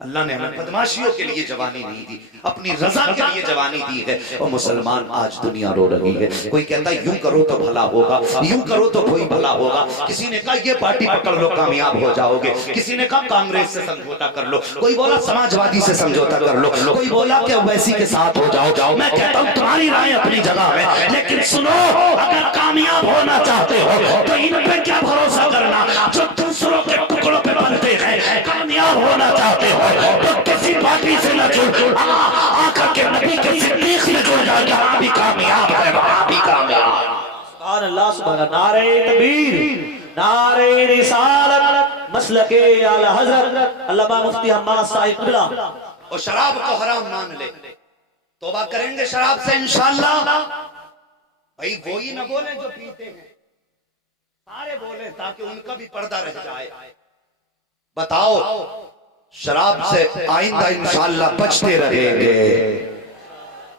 अल्लाह ने हमें बदमाशियों के लिए जवानी नहीं दी, अपनी रजा के लिए जवानी दी है। और मुसलमान आज दुनिया रो रही है। कोई कहता है यूं करो तो भला होगा, यूं करो तो कोई भला होगा। किसी ने कहा ये पार्टी पकड़ लो कामयाब हो जाओगे, किसी ने कहा कांग्रेस से समझौता कर लो, कोई बोला समाजवादी से समझौता कर लो, कोई बोला कि ओवैसी के साथ हो जाओ। मैं कहता हूँ तुम्हारी राय अपनी जगह है, लेकिन सुनो अगर कामयाब होना चाहते हो तो इन पे क्या भरोसा करना जो दूसरों के टुकड़ों पे बनते हैं। कामयाब होना चाहते हो तो किसी पार्टी से न जुड़, आकर के नबी के सिद्दीक से जुड़ जाओ, जहां भी कामयाब है वहां भी कामयाब। सुभान अल्लाह, सुभान अल्लाह। नारे तकबीर, नारे रिसालत, मसलके आला हजरत अल्लामा मुफ्ती हम्माद साहिब किबला। और शराब को हराम मान ले, तौबा करेंगे शराब से इंशाअल्लाह। भाई वो ही ना बोले जो पीते हैं, सारे बोले ताकि उनका भी पर्दा रह जाए। बताओ शराब से आइंदा इंशाअल्लाह बचते रहेंगे,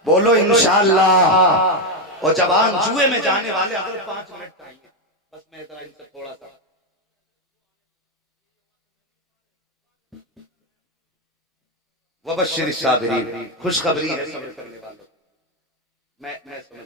बोलो इंशाअल्लाह। और जवान जुए में जाने वाले अगर 5 मिनट चाहिए, बस मैं जरा इनसे थोड़ा सा वबश्शिर साबिरीन, खुशखबरी है सब्र करने वालों। मैं समझ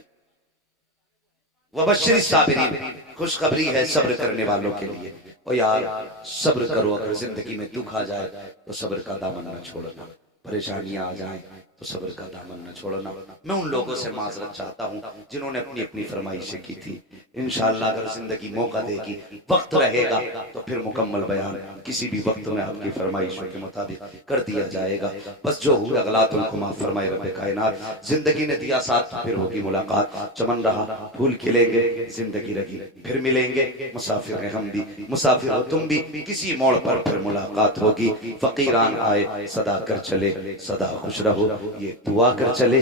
वबश्शिर साबिरीन, खुशखबरी है सब्र करने वालों के लिए। और यार सब्र करो, अगर जिंदगी में दुख आ जाए तो सब्र का दामन न छोड़ना, परेशानियां आ जाएं तो सब्र का दामन न छोड़ना। मैं उन लोगों से माजरत चाहता हूं जिन्होंने अपनी अपनी फरमाइशें की थी। इंशाअल्लाह अगर जिंदगी मौका देगी, वक्त रहेगा तो फिर मुकम्मल बयान किसी भी वक्त में आपकी फरमाइशों के मुताबिक कर दिया जाएगा। बस जो हुआ गलातुल को माफ फरमाए रब्बे कायनात। जिंदगी ने दिया साथ, फिर होगी मुलाकात। चमन रहा फूल खिलेंगे, जिंदगी रही फिर मिलेंगे। मुसाफिर हैं हम भी, मुसाफिर हो तुम भी, किसी मोड़ पर फिर मुलाकात होगी। फकीरान आए सदा कर चले, सदा खुश रहो ये दुआ कर चले।